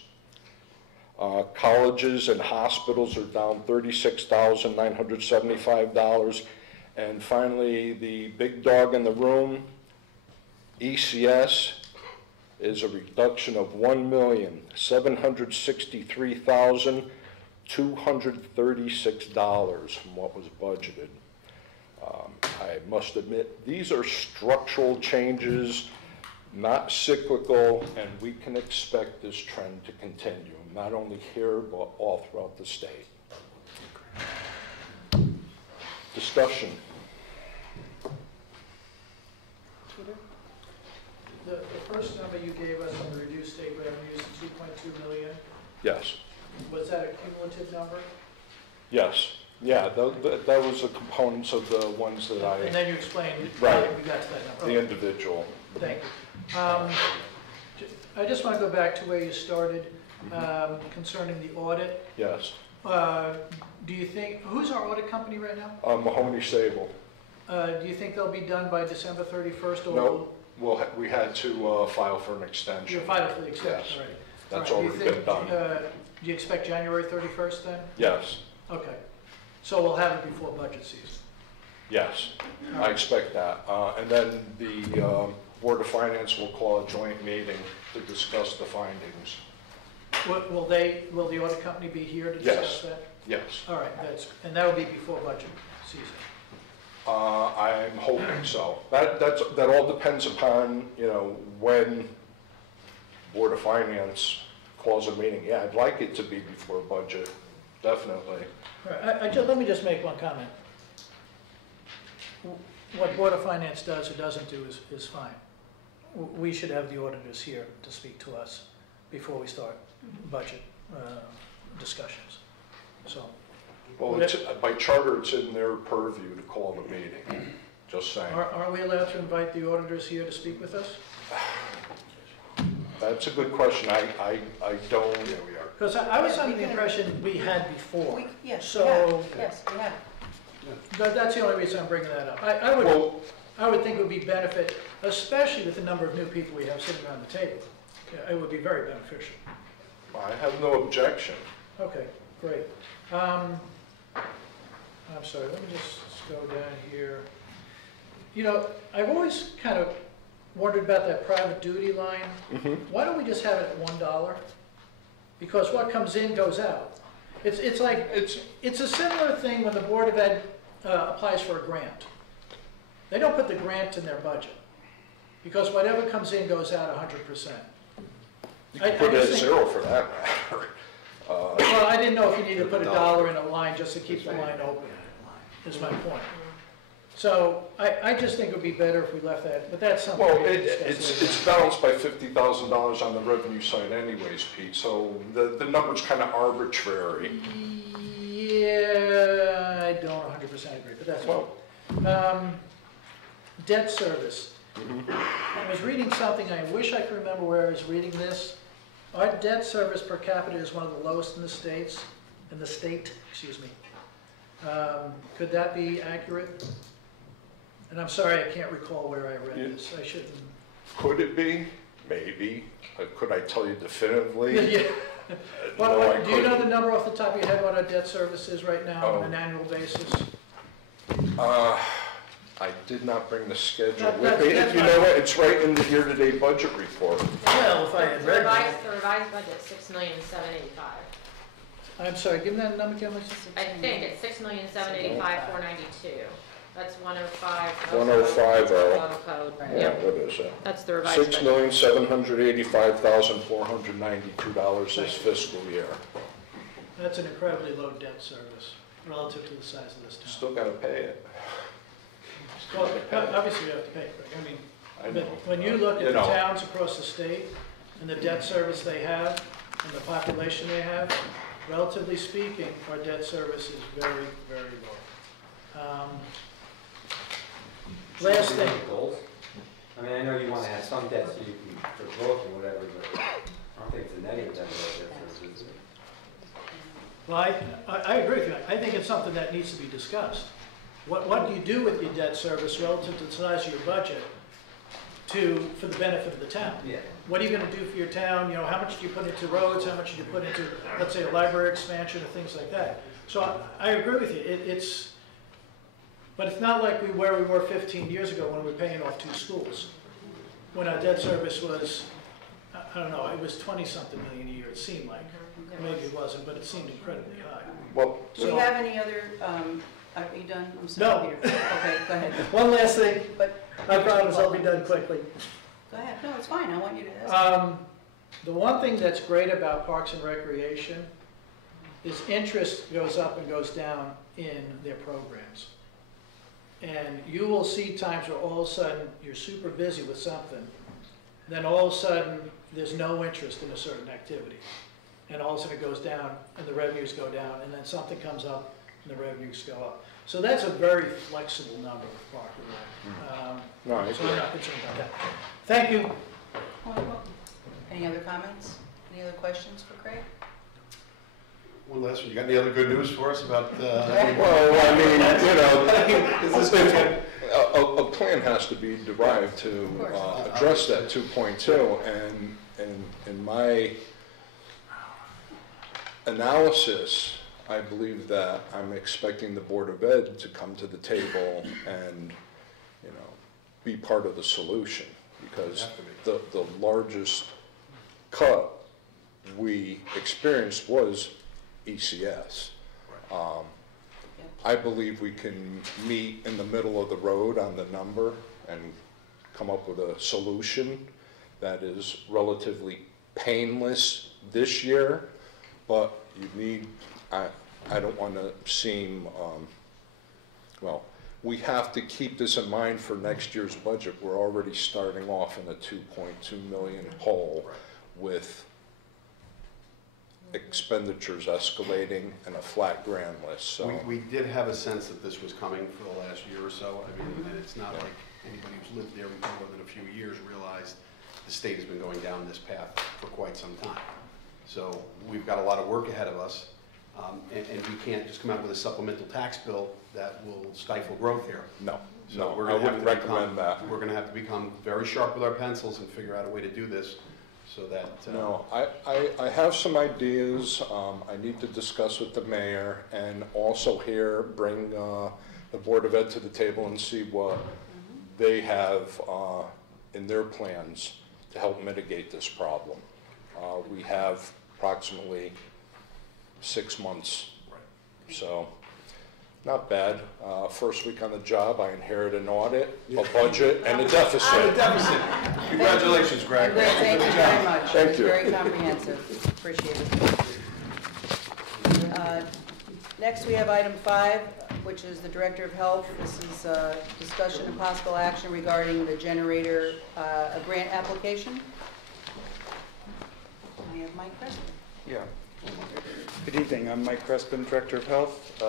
Colleges and hospitals are down $36,975. And finally, the big dog in the room, ECS, is a reduction of $1,763,236 from what was budgeted. I must admit, these are structural changes, not cyclical, and we can expect this trend to continue, not only here, but all throughout the state. Discussion. The first number you gave us on the reduced state revenues, 2.2 million, Yes. was that a cumulative number? Yes. Yeah, that was the components of the ones that And then you explained how Right. we got to that number. the individual. Thank you. I just want to go back to where you started concerning the audit. Yes. Do you think, who's our audit company right now? Mahoney Sable. Do you think they'll be done by December 31st? Or No, we had to file for an extension. You're filing for the extension, Yes. right? That's All right. already been done. Do you expect January 31st then? Yes, Okay. So we'll have it before budget season? yes, I expect that. And then the Board of Finance will call a joint meeting to discuss the findings. Will the audit company be here to discuss that? Yes, All right, and that'll be before budget season? I'm hoping so. That all depends upon, when Board of Finance calls a meeting. Yeah, I'd like it to be before budget, definitely. All right, let me just make one comment. What Board of Finance does or doesn't do is fine. We should have the auditors here to speak to us before we start budget discussions. So. Well, by charter, it's in their purview to call the meeting, just saying. Are we allowed to invite the auditors here to speak with us? That's a good question. I don't. Yeah, we are. Because I was under the impression we had before. Yes, So yes, we have. that's the only reason I'm bringing that up. I would think it would be benefit, especially with the number of new people we have sitting around the table. It would be very beneficial. I have no objection. Okay, great. I'm sorry, let me just go down here. I've always kind of wondered about that private duty line. Mm-hmm. Why don't we just have it at $1? Because what comes in goes out. It's a similar thing when the Board of Ed applies for a grant. They don't put the grant in their budget because whatever comes in goes out 100%. You can put it at zero for that matter. Well, Well, I didn't know if you need to put a dollar in a line just to keep the line open, is my point. So I just think it would be better if we left that, but that's something. Well, we can discuss later. it's balanced by $50,000 on the revenue side anyways, Pete, so the number's kind of arbitrary. Yeah, I don't 100% agree, but that's Well, debt service. I was reading something, I wish I could remember where I was reading this. Our debt service per capita is one of the lowest in the state, excuse me. Could that be accurate? And I'm sorry, I can't recall where I read this, I shouldn't. could it be? Maybe. Could I tell you definitively? Yeah. Well, No, I do you know couldn't. the number off the top of your head, what our debt service is right now on an annual basis? I did not bring the schedule That- with me. that's You fine. know what, it's right in the year-to-date budget report. Well, if I had The read revised budget, $6,785,000. I'm sorry, give me that number again, I think it's $6,785,492. That's 105. 105, Auto code. Yeah, Yep, what is it? that's the revised budget. $6,785,492 this fiscal year. That's an incredibly low debt service relative to the size of this town. Still gotta pay it. Well, obviously you have to pay, Greg. I mean, I but know. when you look at You the know. towns across the state and the debt service they have and the population they have, relatively speaking, our debt service is very, very low. Last thing, Goals? I mean, I know you want to have some debt so you can, for growth or whatever, but I don't think it's a negative debt service. well, I agree with you. I think it's something that needs to be discussed. What do you do with your debt service relative to the size of your budget for the benefit of the town? Yeah. What are you gonna do for your town? You know, how much do you put into roads? How much do you put into, let's say, a library expansion or things like that? So I agree with you. But it's not like where we were 15 years ago when we were paying off 2 schools. When our debt service was, I don't know, it was 20-something million a year, it seemed like. Maybe it wasn't, but it seemed incredibly high. Well, Do you have any other, are you done? I'm sorry, No. Peter. Okay, go ahead. One last thing, But, I promise I'll be done quickly. go ahead. No, it's fine. I want you to ask. The one thing that's great about Parks and Recreation is interest goes up and goes down in their programs. And you will see times where all of a sudden you're super busy with something, then all of a sudden there's no interest in a certain activity. And all of a sudden it goes down and the revenues go down, and then something comes up and the revenues go up. So that's a very flexible number of Park and Rec. no, I So agree. I'm not concerned about that. Thank you. Any other comments? Any other questions for Craig? One last one, you got any other good news for us about, Well, I mean, you know, Is this a plan has to be derived to address that 2.2, and in my analysis, I believe that I'm expecting the Board of Ed to come to the table and, you know, be part of the solution, because the largest cut we experienced was ECS. I believe we can meet in the middle of the road on the number and come up with a solution that is relatively painless this year, but you need, I don't want to seem, well, we have to keep this in mind for next year's budget. We're already starting off in a 2.2 million hole with expenditures escalating and a flat grand list, so. We did have a sense that this was coming for the last year or so. I mean, and it's not like anybody who's lived there more than a few years realized the state has been going down this path for quite some time. So we've got a lot of work ahead of us, and we can't just come out with a supplemental tax bill that will stifle growth here. No, So no, we're I gonna have wouldn't to recommend that. We're gonna have to become very sharp with our pencils and figure out a way to do this so that. No, I have some ideas. I need to discuss with the mayor and also here bring the Board of Ed to the table and see what they have in their plans to help mitigate this problem. We have approximately 6 months, so not bad. First week on the job, I inherited an audit, a budget, and a deficit. And a deficit. Congratulations, Greg. Greg, thank you very much. Thank you. Very comprehensive. Appreciate it. Next, we have item 5, which is the Director of Health. This is discussion and possible action regarding the generator, a grant application. I have Mike Preston. Yeah. Good evening. I'm Mike Crespin, Director of Health.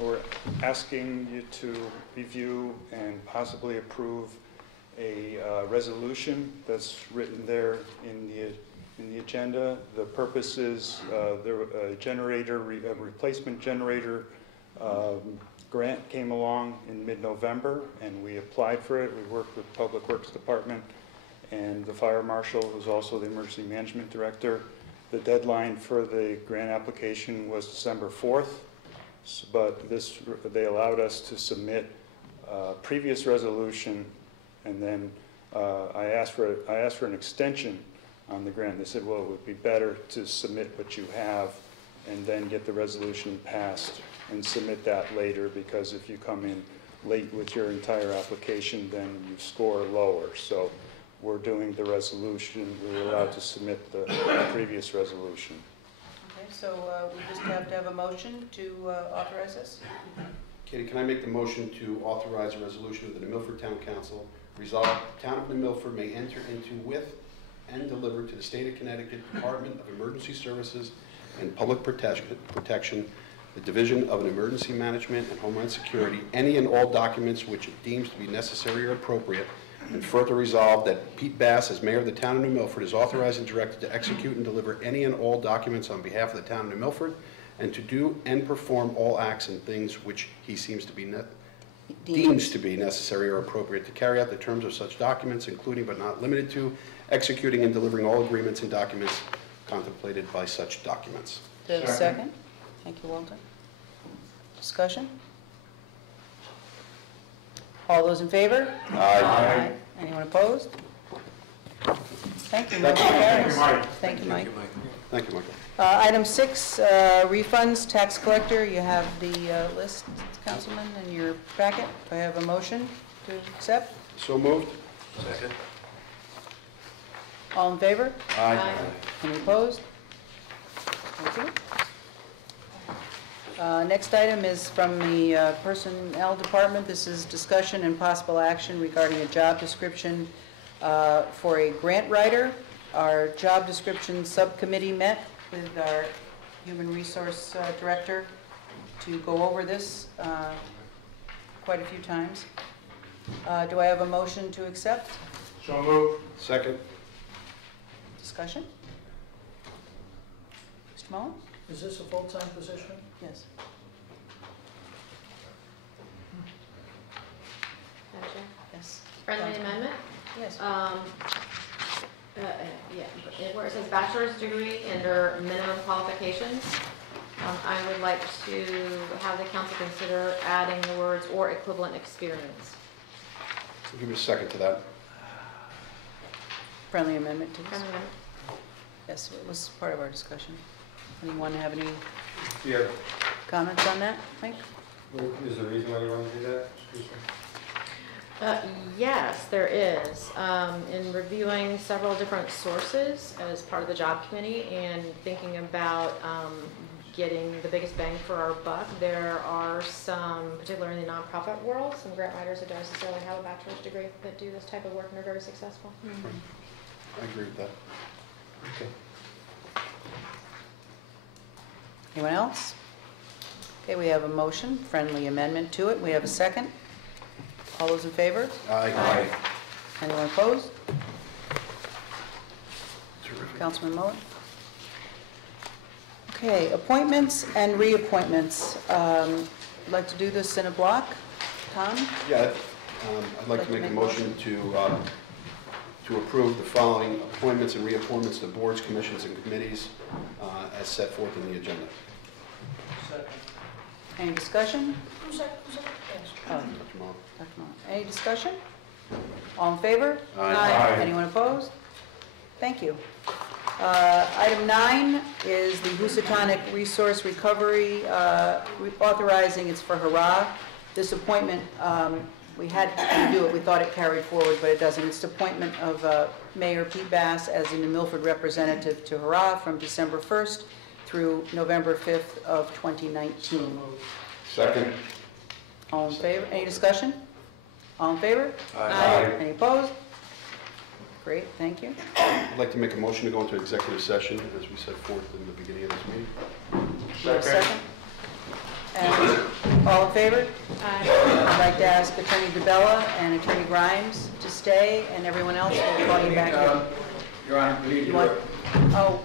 We're asking you to review and possibly approve a resolution that's written there in the agenda. The purpose is the generator, a replacement generator grant came along in mid-November, and we applied for it. We worked with Public Works Department and the Fire Marshal, who's also the Emergency Management Director. The deadline for the grant application was December 4th, but they allowed us to submit a previous resolution, and then I asked for an extension on the grant. They said, well, it would be better to submit what you have and then get the resolution passed and submit that later, because if you come in late with your entire application, then you score lower. So we're doing the resolution. We were allowed to submit the previous resolution. Okay, so we just have to have a motion to authorize this? Katie, can I make the motion to authorize a resolution of the Milford Town Council resolve the Town of New Milford may enter into with and deliver to the State of Connecticut Department of Emergency Services and Public Protection, the Division of Emergency Management and Homeland Security, any and all documents which it deems to be necessary or appropriate, and further resolve that Pete Bass, as Mayor of the Town of New Milford, is authorized and directed to execute and deliver any and all documents on behalf of the Town of New Milford, and to do and perform all acts and things which he seems to be deems to be necessary or appropriate to carry out the terms of such documents, including but not limited to executing and delivering all agreements and documents contemplated by such documents. Do you have a second? Thank you, Walter. Discussion? All those in favor? Aye. Anyone opposed? Thank you, motion carries. Thank you, Mike. Thank you, Michael. Item 6, refunds, tax collector. You have the list, Councilman, in your packet. Do I have a motion to accept? So moved. Second. All in favor? Aye. Any opposed? Thank you. Next item is from the Personnel Department. This is discussion and possible action regarding a job description for a grant writer. Our job description subcommittee met with our Human Resource Director to go over this quite a few times. Do I have a motion to accept? So moved. Second. Discussion? Mr. Mullen? Is this a full-time position? Yes. Madam Chair? Yes. Friendly amendment? Yes. Where it says bachelor's degree under minimum qualifications, I would like to have the council consider adding the words or equivalent experience. I'll give you a second to that. Friendly amendment to this? Friendly amendment. Yes, it was part of our discussion. Anyone have any Yeah. comments on that, Mike? Is there a reason why you want to do that? Yes, there is. In reviewing several different sources as part of the job committee and thinking about getting the biggest bang for our buck, there are some, particularly in the nonprofit world, some grant writers that don't necessarily have a bachelor's degree that do this type of work and are very successful. I agree with that. Okay. Anyone else? Okay, we have a motion, friendly amendment to it. We have a second. All those in favor? Aye. Anyone opposed? Terrific. Councilman Mullen? Okay, appointments and reappointments. I'd like to do this in a block. Tom? Yeah, I'd like to make a motion to approve the following appointments and reappointments to boards, commissions, and committees as set forth in the agenda. Second. Any discussion? Who's that? Yes. Oh, Dr. Mullen. Dr. Mullen. Any discussion? All in favor? Aye. Anyone opposed? Thank you. Item 9 is the Housatonic Resource Recovery, authorizing, it's for Hurrah. This appointment, we had to do it, we thought it carried forward, but it doesn't. It's the appointment of Mayor Pete Bass as the New Milford representative to Hurrah from December 1st through November 5th of 2019. Second. All in favor? Any discussion? All in favor? Aye. Any opposed? Great, thank you. I'd like to make a motion to go into executive session, as we set forth in the beginning of this meeting. Do you have a second? And all in favor? I'd like to ask Attorney DeBella and Attorney Grimes to stay, and everyone else will call you back in. Your Honor, we need to You want- Oh,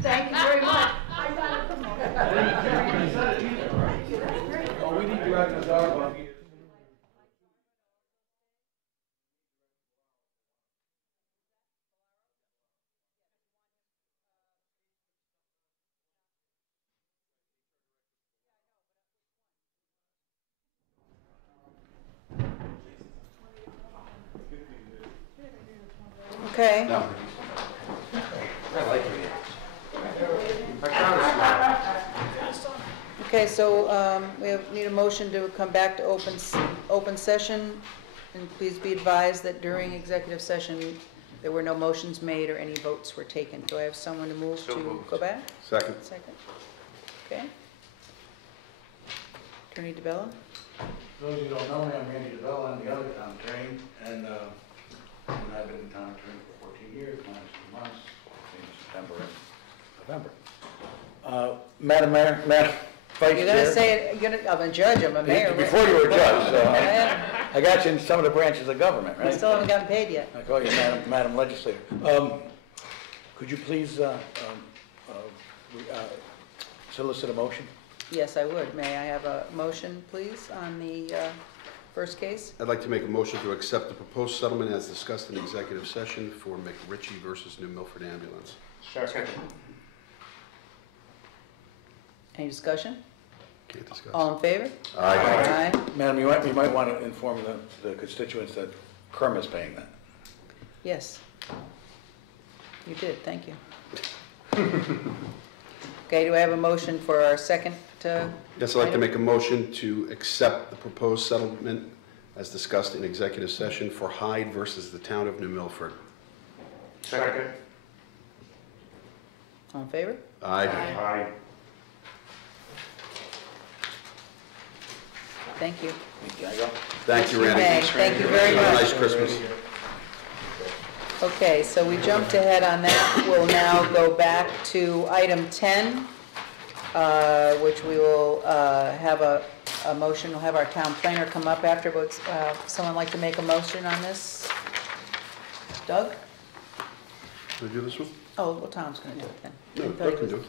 thank you very much. Oh, we need to write this out. Okay. No. I like it. Okay, so need a motion to come back to open session, and please be advised that during executive session, there were no motions made or any votes were taken. Do I have someone to move to go back? Second. Second. Okay. Attorney DeBella? Those of you who don't know me, I'm Randy DeBella, I'm the other town attorney, and I've been the town attorney for 14 years, minus 2 months, in September and November. Madam Mayor, Madam Vice Chair. You're gonna say it, I'm a judge, I'm a mayor. Before you were a judge, so I got you in some of the branches of government, I right? still haven't gotten paid yet. I call you Madam Legislator. Could you please solicit a motion? Yes, I would. May I have a motion, please, on the first case? I'd like to make a motion to accept the proposed settlement as discussed in executive session for McRitchie versus New Milford Ambulance. Second. Any discussion? Can't discuss. All in favor? Aye. Madam, you might want to inform the constituents that Kerm is paying that. Yes. You did, thank you. Okay, do I have a motion for our second Yes, I'd like to make a motion to accept the proposed settlement as discussed in executive session for Hyde versus the town of New Milford. Second. All in favor? Aye. Aye. Thank you. Thank you, Yes, Randy. may. Thank you very Have a much. nice Christmas. Okay, so we jumped ahead on that. We'll now go back to item 10, which we will have a motion. We'll have our town planner come up after. Would someone like to make a motion on this? Doug? Can I do this one? Oh, well, Tom's going to do it then. No, Doug can do it.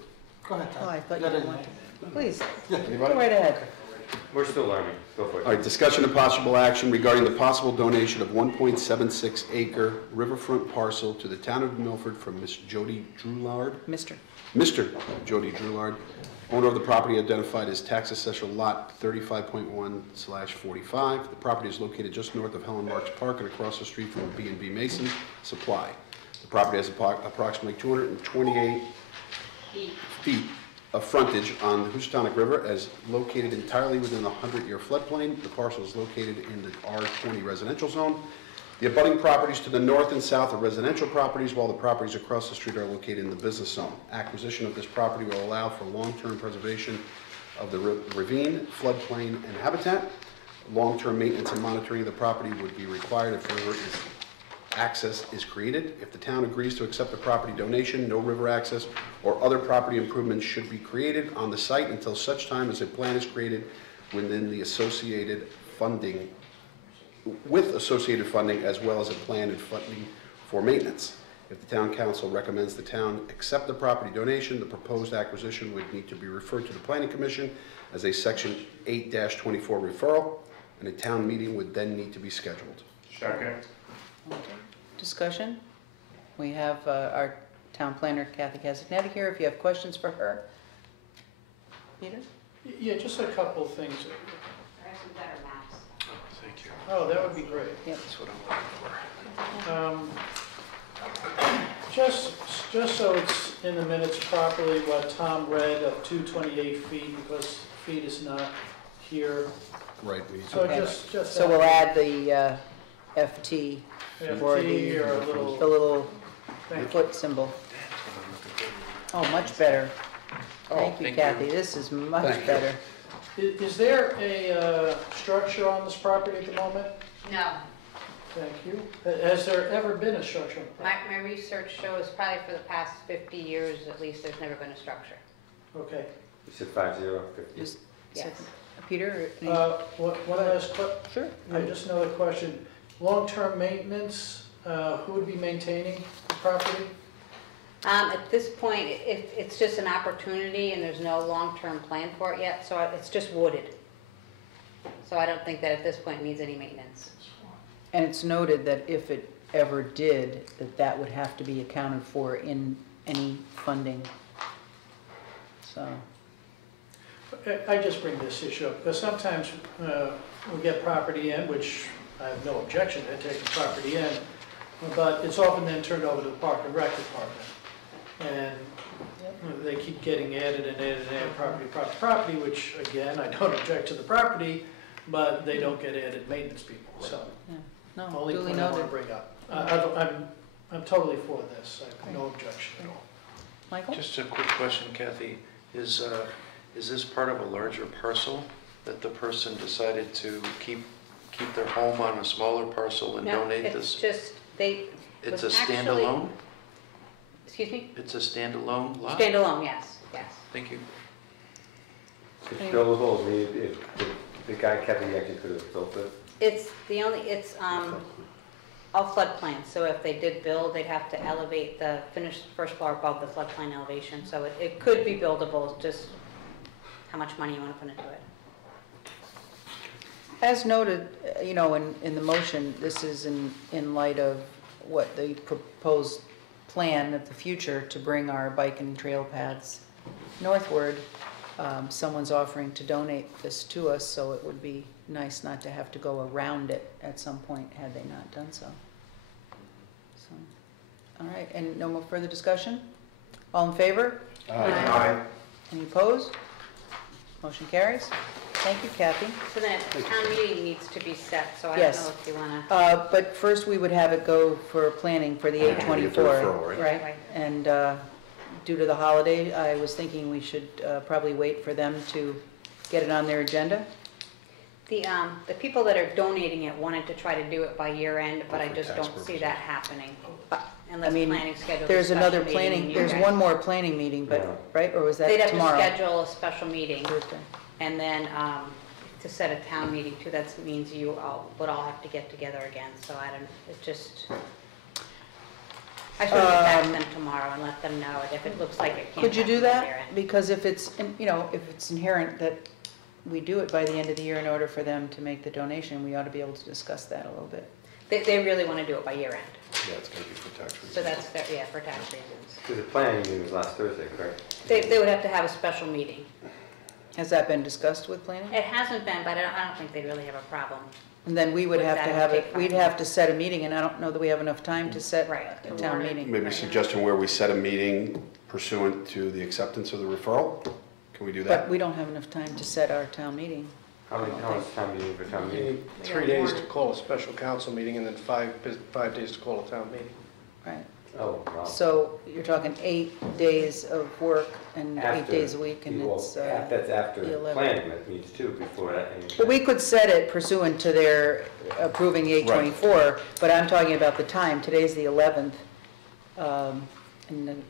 Go ahead, Tom. Oh, I thought you didn't want to. Please, go Anybody? right ahead. We're still learning. Go for it. All right, discussion of possible action regarding the possible donation of 1.76 acre riverfront parcel to the town of Milford from Miss Jody Drulard. Mr. Jody Drulard, owner of the property identified as tax assessor lot 35.1/45. The property is located just north of Helen Marks Park and across the street from B&B Mason Supply. The property has approximately 228 feet of frontage on the Housatonic River, as located entirely within the 100-year floodplain. The parcel is located in the R20 residential zone. The abutting properties to the north and south are residential properties, while the properties across the street are located in the business zone. Acquisition of this property will allow for long-term preservation of the ravine, floodplain, and habitat. Long-term maintenance and monitoring of the property would be required if river access is created. If the town agrees to accept the property donation, no river access or other property improvements should be created on the site until such time as a plan is created within the associated funding, with associated funding, as well as a plan and funding for maintenance. If the town council recommends the town accept the property donation, the proposed acquisition would need to be referred to the planning commission as a section 8-24 referral, and a town meeting would then need to be scheduled. Second. Discussion? We have our town planner, Kathy Casignetti, here, if you have questions for her. Peter? Yeah, just a couple of things. Thank you. Oh, that would be great. Yep. That's what I'm looking for. Just so it's in the minutes properly, what Tom read of 228 feet, because feet is not here. Right. We need to- So just. So we'll add the FT for FT or a the little, little thank you. foot symbol. Oh, much better. Thank you, thank Kathy, you. this is much Thank you. better. Is there a structure on this property at the moment? No, Thank you. Has there ever been a structure on the property? my research shows probably for the past 50 years at least, there's never been a structure. Okay. You said 50. Just Yes. Peter? any- One last Sure. just another question. Long-term maintenance, who would be maintaining the property? At this point, it's just an opportunity and there's no long-term plan for it yet, so it's just wooded. So I don't think that at this point it needs any maintenance. And it's noted that if it ever did, that would have to be accounted for in any funding. So, I just bring this issue up because sometimes we get property in, which I have no objection to taking property in, but it's often then turned over to the Park and Rec Department. And they keep getting added and added and added property, which again, I don't object to the property, but they don't get added maintenance people, so. yeah. No, Only duly point I want to noted. bring up. I'm totally for this, I have no objection at all. Michael? Just a quick question, Kathy. Is this part of a larger parcel that the person decided to keep their home on a smaller parcel and No, donate it's this? just, It's a was actually- standalone? Excuse me? It's a standalone lot? Standalone, yes, yes. Thank you. It's buildable, if the guy kept it, he actually could have built it. It's all floodplain, so if they did build, they'd have to elevate the finished first floor above the floodplain elevation, so it could be buildable, just how much money you want to put into it. As noted, in the motion, this is in light of what the proposed plan of the future to bring our bike and trail paths northward. Someone's offering to donate this to us, so it would be nice not to have to go around it at some point had they not done so. All right, and no more further discussion? All in favor? Aye. Any opposed? Motion carries. Thank you, Kathy. So then the town meeting needs to be set, so I don't Yes. know if you want to. But first, we would have it go for planning for the Yeah, we get the 8/24, referral, right? Right. And due to the holiday, I was thinking we should probably wait for them to get it on their agenda. The people that are donating it wanted to try to do it by year end, but I For just tax don't see that happening. I Unless mean, planning schedules a there's special another meeting planning, and you there's guys- one more planning meeting, but, Yeah. right, or was that They'd have tomorrow? to schedule a special meeting Thursday. and then to set a town meeting too. That means you all would all have to get together again, so I don't, it just. I should get back to them tomorrow and let them know if it looks like it can't. Could you do happen by year that? end. Because if it's, if it's inherent that we do it by the end of the year in order for them to make the donation, we ought to be able to discuss that a little bit. They really want to do it by year end, Yeah, it's gonna be for tax reasons. so that's, for tax reasons. So the planning meeting was last Thursday, correct? They would have to have a special meeting. Has that been discussed with planning? It hasn't been, but I don't think they really have a problem. And then we would With have that, to it have would it, take we'd 5 have to set a meeting, and I don't know that we have enough time to set Right. a town meeting. Maybe a suggestion where we set a meeting pursuant to the acceptance of the referral? Can we do But that? we don't have enough time to set our town meeting. How much time do you need for town You meeting? need 3 days to call a special council meeting and then 5 days to call a town meeting. Right. Oh, wow. So you're talking 8 days of work and 8 After- days a week, and well, it's, That's after the the 11th. planning that meets too, before that. but we could set it pursuant to their approving the 8/24, but I'm talking about the time. Today's the 11th. And then,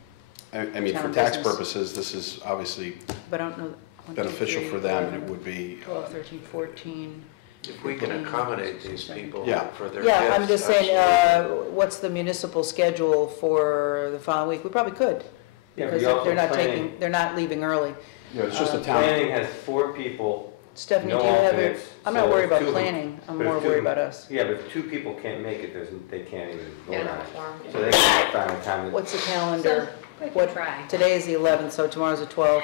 I mean, for town tax business. purposes, this is obviously but I don't know. 1, 2, beneficial 3, for them, and 11, it would be, 12, 13, 14. If we can accommodate these people Yeah. for their Yeah, I'm gifts, just saying, absolutely. what's the municipal schedule for the following week? We probably could. Yeah, but Because you if also they're not planning- taking, they're not leaving early. yeah, it's just a town. Planning has 4 people, Stephanie, no do you have it? alternates. I'm not so worried if about 2 of them- planning, I'm but if more 2 worried of them- about us. Yeah, but if 2 people can't make it, they can't even vote Yeah, on no it. quorum. So they can find a time to. What's the calendar? We can What, try. today is the 11th, so tomorrow's the 12th.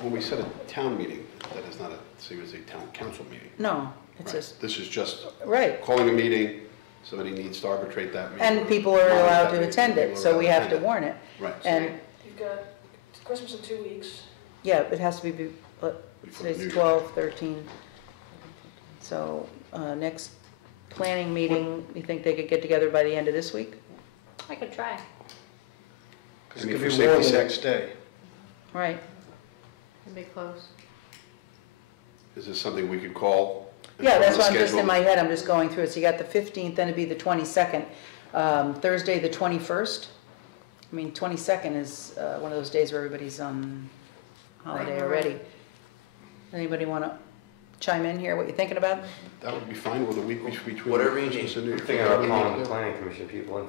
When we set a town meeting, that is not a, same as a town council meeting. No, it's just, This is just right. calling a meeting, somebody needs to arbitrate that meeting. And people are Monitor allowed that to meeting, attend it, people are so allowed we have to attend it. warn it. Right. And, You've got Christmas in 2 weeks. yeah, it has to be, Before today's New Year. 12, 13. So, next planning meeting, you think they could get together by the end of this week? I could try. Because I it mean, could for be warm the safety's next sake. day. Right. It'd be close. Is this something we could call? and Yeah, put on that's the what I'm just schedule? in my head, I'm just going through it. So you got the 15th, then it'd be the 22nd. Thursday, the 21st. I mean, 22nd is one of those days where everybody's on holiday Right. already. Anybody want to chime in here, what you're thinking about? That would be fine with a week between Whatever you Christmas and New I'm Year. thinking about calling the planning commission people and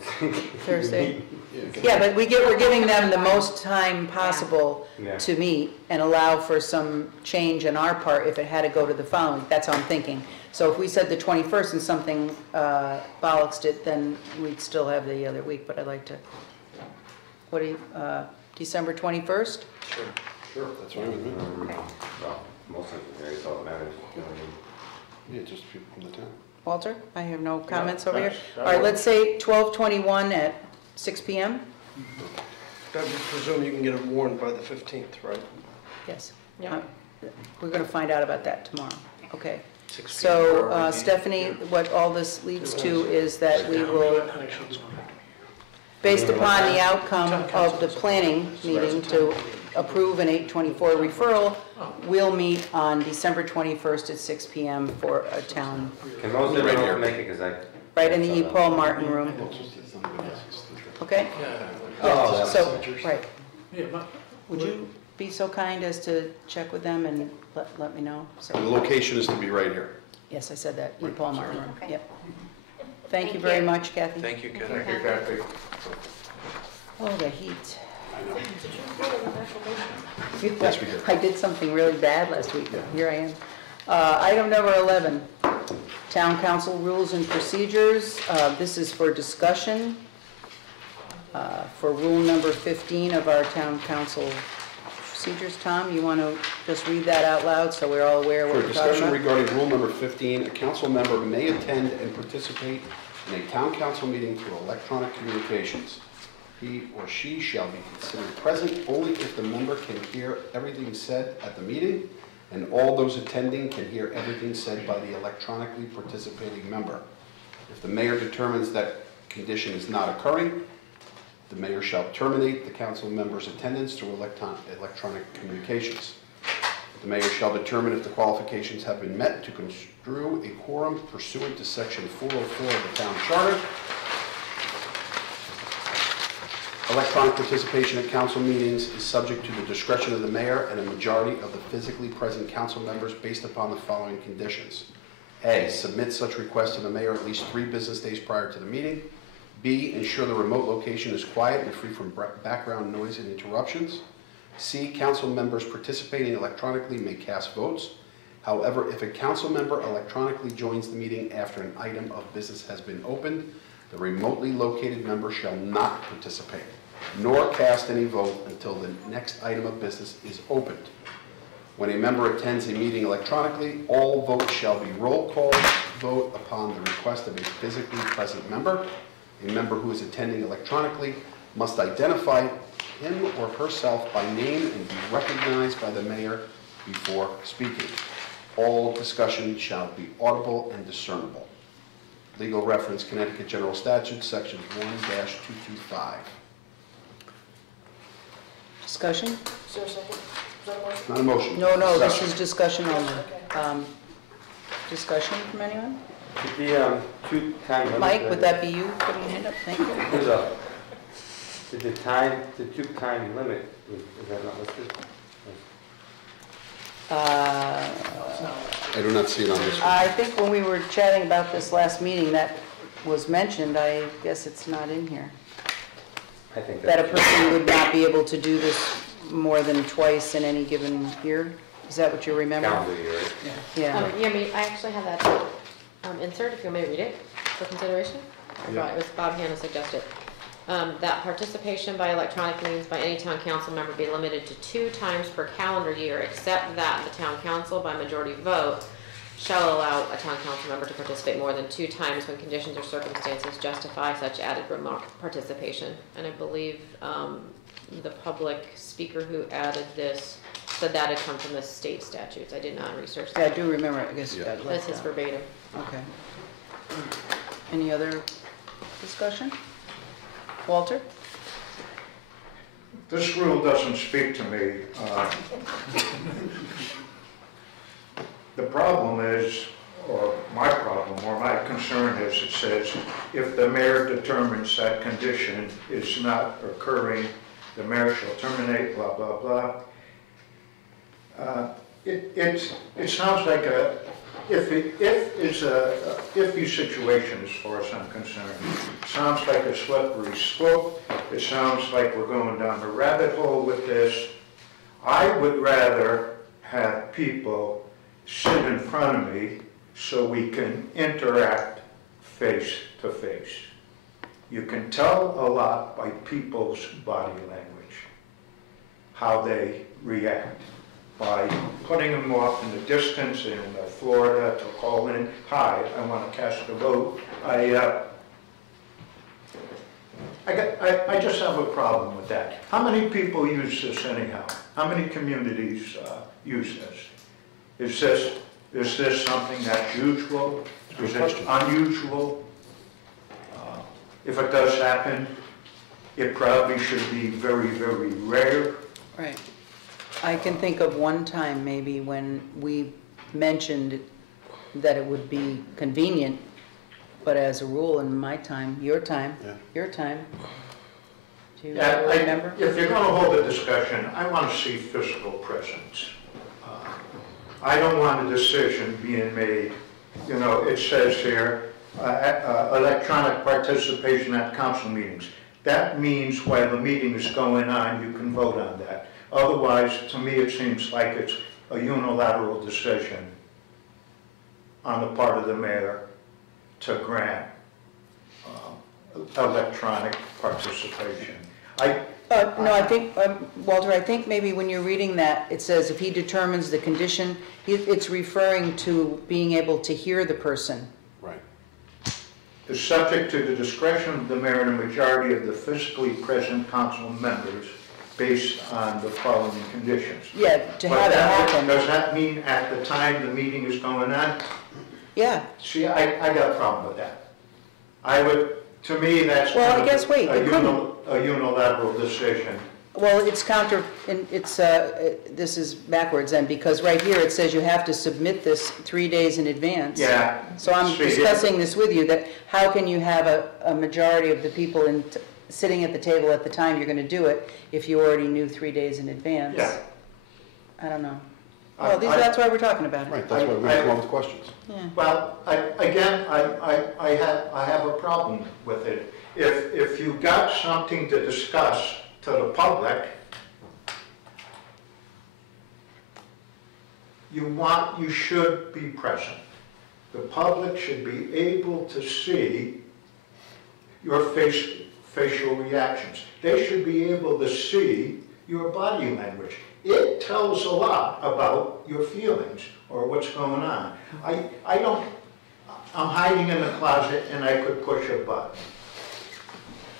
Thursday? Yeah. Yeah, but we're giving them the most time possible Yeah. to meet and allow for some change on our part if it had to go to the following week. That's how I'm thinking. So if we said the 21st and something bollocksed it, then we'd still have the other week, but I'd like to, what do you, December 21st? Sure, sure, that's fine with me. Well, most of the areas, all that matters. You know what I mean? Yeah, just people from the town. Walter, I have no comments over here. that All right, works. let's say 12/21 at 6 PM? I would presume you can get it warned by the 15th, right? Yes. Yeah. We're going to find out about that tomorrow. Okay. 6 p.m. for So our meeting. Stephanie, what all this leads to is that we will, based upon the outcome of the planning meeting to approve an 824 referral, we'll meet on December 21st at 6 PM for a town, Can most of Right them here. make it, because I... right in the E. Paul Martin room, okay? Oh, So, right. Yeah, Would you be so kind as to check with them and let me know? So, The location is to be right here. yes, I said that, E. Paul Martin room, Okay. yep. Thank you very much, Kathy. Thank you, Ken. Thank you, Kathy. Oh, the heat. Yes, we did. I did something really bad last week, but here I am. Item number 11, Town Council Rules and Procedures. This is for discussion for rule number 15 of our Town Council procedures. Tom, you want to just read that out loud so we're all aware For what we're talking discussion about? regarding rule number 15, a council member may attend and participate in a town council meeting through electronic communications. He or she shall be considered present only if the member can hear everything said at the meeting, and all those attending can hear everything said by the electronically participating member. If the mayor determines that condition is not occurring, the mayor shall terminate the council member's attendance through electronic communications. The mayor shall determine if the qualifications have been met to construe a quorum pursuant to section 404 of the town charter. Electronic participation at council meetings is subject to the discretion of the mayor and a majority of the physically present council members based upon the following conditions. A, submit such request to the mayor at least 3 business days prior to the meeting. B, ensure the remote location is quiet and free from background noise and interruptions. C, council members participating electronically may cast votes. However, if a council member electronically joins the meeting after an item of business has been opened, the remotely located member shall not participate, nor cast any vote until the next item of business is opened. When a member attends a meeting electronically, all votes shall be roll call vote upon the request of a physically present member. A member who is attending electronically must identify him or herself by name and be recognized by the mayor before speaking. All discussion shall be audible and discernible. Legal reference, Connecticut General Statutes, sections 1-225. Discussion? Is there a second? Is that a motion? Not a motion. No, this Discussion. is discussion only. Okay. Discussion from anyone? The two-time limit... Mike, would that be you putting your hand up? Thank you. There's the two-time limit, is that not listed? I do not see it on this one. I think when we were chatting about this last meeting, that was mentioned. I guess it's not in here. I think That a that's... person would not be able to do this more than twice in any given year? Is that what you remember? Calendar year, right? Yeah. Yeah, I actually have that insert, if you want me to read it for consideration. Yeah. It was Bob Hanna suggested. That participation by electronic means by any town council member be limited to 2 times per calendar year, except that the town council, by majority vote, shall allow a town council member to participate more than 2 times when conditions or circumstances justify such added remote participation. And I believe the public speaker who added this said that had come from the state statutes. I did not research Yeah, I that. do remember, I guess. Yeah. that That's his left out. verbatim. Okay. Any other discussion? Walter? This rule doesn't speak to me. The problem is, or my problem, or my concern is, it says, if the mayor determines that condition is not occurring, the mayor shall terminate, blah, blah, blah. It sounds like a iffy situation as far as I'm concerned. It sounds like a slippery slope. It sounds like we're going down a rabbit hole with this. I would rather have people sit in front of me so we can interact face to face. You can tell a lot by people's body language, how they react. By putting them off in the distance in Florida to call in, hi, I want to cast a vote. I just have a problem with that. How many people use this anyhow? How many communities use this? Is this something that's usual? Is it unusual? If it does happen, it probably should be very, very rare. Right. I can think of one time maybe when we mentioned that it would be convenient, but as a rule in my time, your time, do you remember? If you're going to hold a discussion, I want to see physical presence. I don't want a decision being made, you know, it says here, electronic participation at council meetings. That means while the meeting is going on, you can vote on that. Otherwise, to me, it seems like it's a unilateral decision on the part of the mayor to grant electronic participation. No, I think, Walter, I think maybe when you're reading that, it says if he determines the condition, it's referring to being able to hear the person. Right. Is subject to the discretion of the mayor and a majority of the physically present council members based on the following conditions. Yeah, to have it happen. Does that mean at the time the meeting is going on? Yeah. See, I got a problem with that. To me, that's well, I guess, wait, a unilateral decision. Well, it's this is backwards then, because right here it says you have to submit this 3 days in advance. Yeah. So I'm discussing this with you, that how can you have a majority of the people sitting at the table at the time you're going to do it if you already knew 3 days in advance? Yeah. I don't know. Well, that's why we're talking about it. Right, that's why we come up with questions. Yeah. Well, I have a problem with it. If you got something to discuss to the public, you should be present. The public should be able to see your facial reactions. They should be able to see your body language. It tells a lot about your feelings or what's going on. I'm hiding in the closet and I could push a button.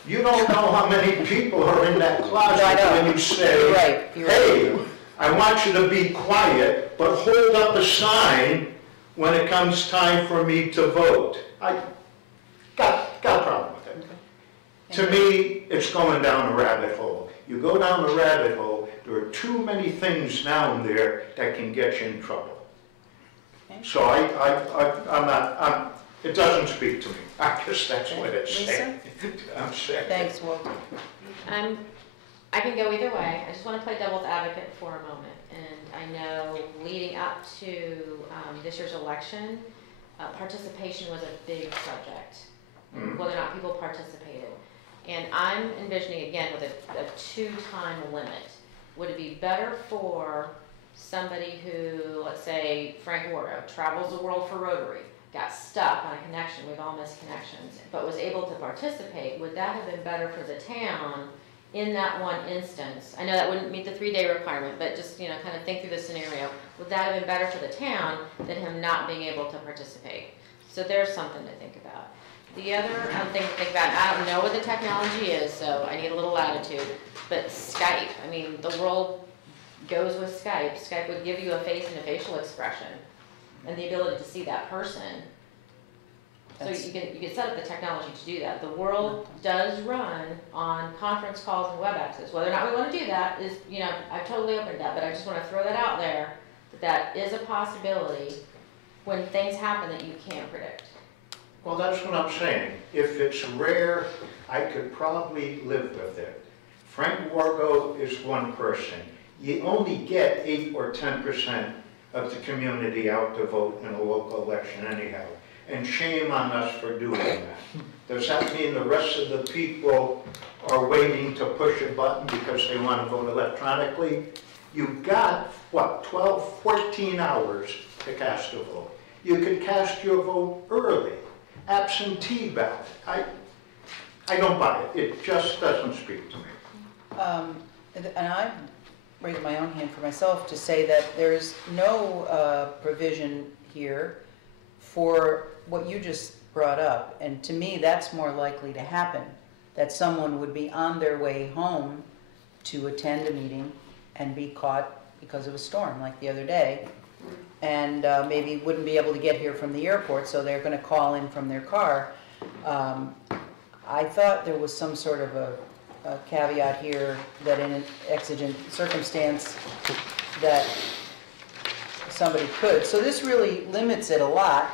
You don't know how many people are in that closet when you say, hey, I want you to be quiet, but hold up a sign when it comes time for me to vote. I got a problem with it. To me, it's going down a rabbit hole. You go down the rabbit hole, there are too many things down there that can get you in trouble. So it doesn't speak to me. I guess that's what it's saying. I'm saying. Thanks, Walter. I can go either way. I just want to play devil's advocate for a moment. And I know leading up to this year's election, participation was a big subject, whether or not people participated. And I'm envisioning, again, with a 2-time limit. Would it be better for somebody who, let's say, Frank Wardo, travels the world for Rotary, got stuck on a connection, we've all missed connections, but was able to participate? Would that have been better for the town in that one instance? I know that wouldn't meet the 3-day requirement, but just, kind of think through the scenario. Would that have been better for the town than him not being able to participate? So there's something to think about. The other thing to think about, I don't know what the technology is, so I need a little latitude, but Skype, I mean, the world goes with Skype. Skype would give you a face and a facial expression and the ability to see that person. So you can set up the technology to do that. The world does run on conference calls and web access. Whether or not we want to do that is, you know, I've totally opened that, but I just want to throw that out there, that is a possibility when things happen that you can't predict. Well, that's what I'm saying. If it's rare, I could probably live with it. Frank Wargo is one person. You only get 8 or 10% of the community out to vote in a local election anyhow. And shame on us for doing that. Does that mean the rest of the people are waiting to push a button because they want to vote electronically? You've got, what, 12, 14 hours to cast a vote. You could cast your vote early, absentee ballot. I don't buy it. It just doesn't speak to me. And I raise my own hand for myself to say that there's no provision here for what you just brought up. And to me, that's more likely to happen, that someone would be on their way home to attend a meeting and be caught because of a storm, like the other day, and maybe wouldn't be able to get here from the airport, so they're going to call in from their car. I thought there was some sort of a caveat here that in an exigent circumstance that somebody could. So this really limits it a lot,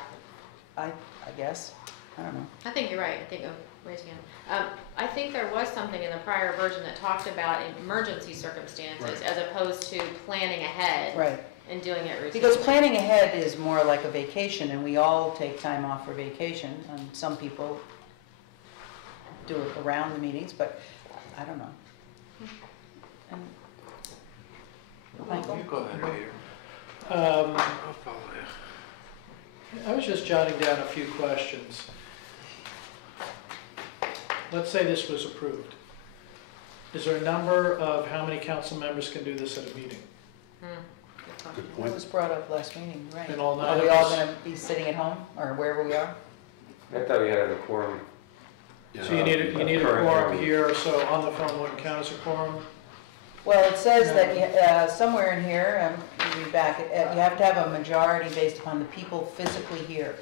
I guess. I don't know. I think you're right. I think, raise again. I think there was something in the prior version that talked about emergency circumstances as opposed to planning ahead. Right. And doing it routinely. Because planning ahead is more like a vacation, and we all take time off for vacation, and some people do it around the meetings, but I don't know. And Michael? You go ahead, Peter. Um, I'll follow you. I was just jotting down a few questions. Let's say this was approved. Is there a number of how many council members can do this at a meeting? Good point. It was brought up last meeting, right? And all nine Are we of all us- going to be sitting at home, or wherever we are? I thought we had a quorum. So you need a quorum here, so on the phone wouldn't count as a quorum? Well, it says that somewhere in here, let me back, you have to have a majority based upon the people physically here.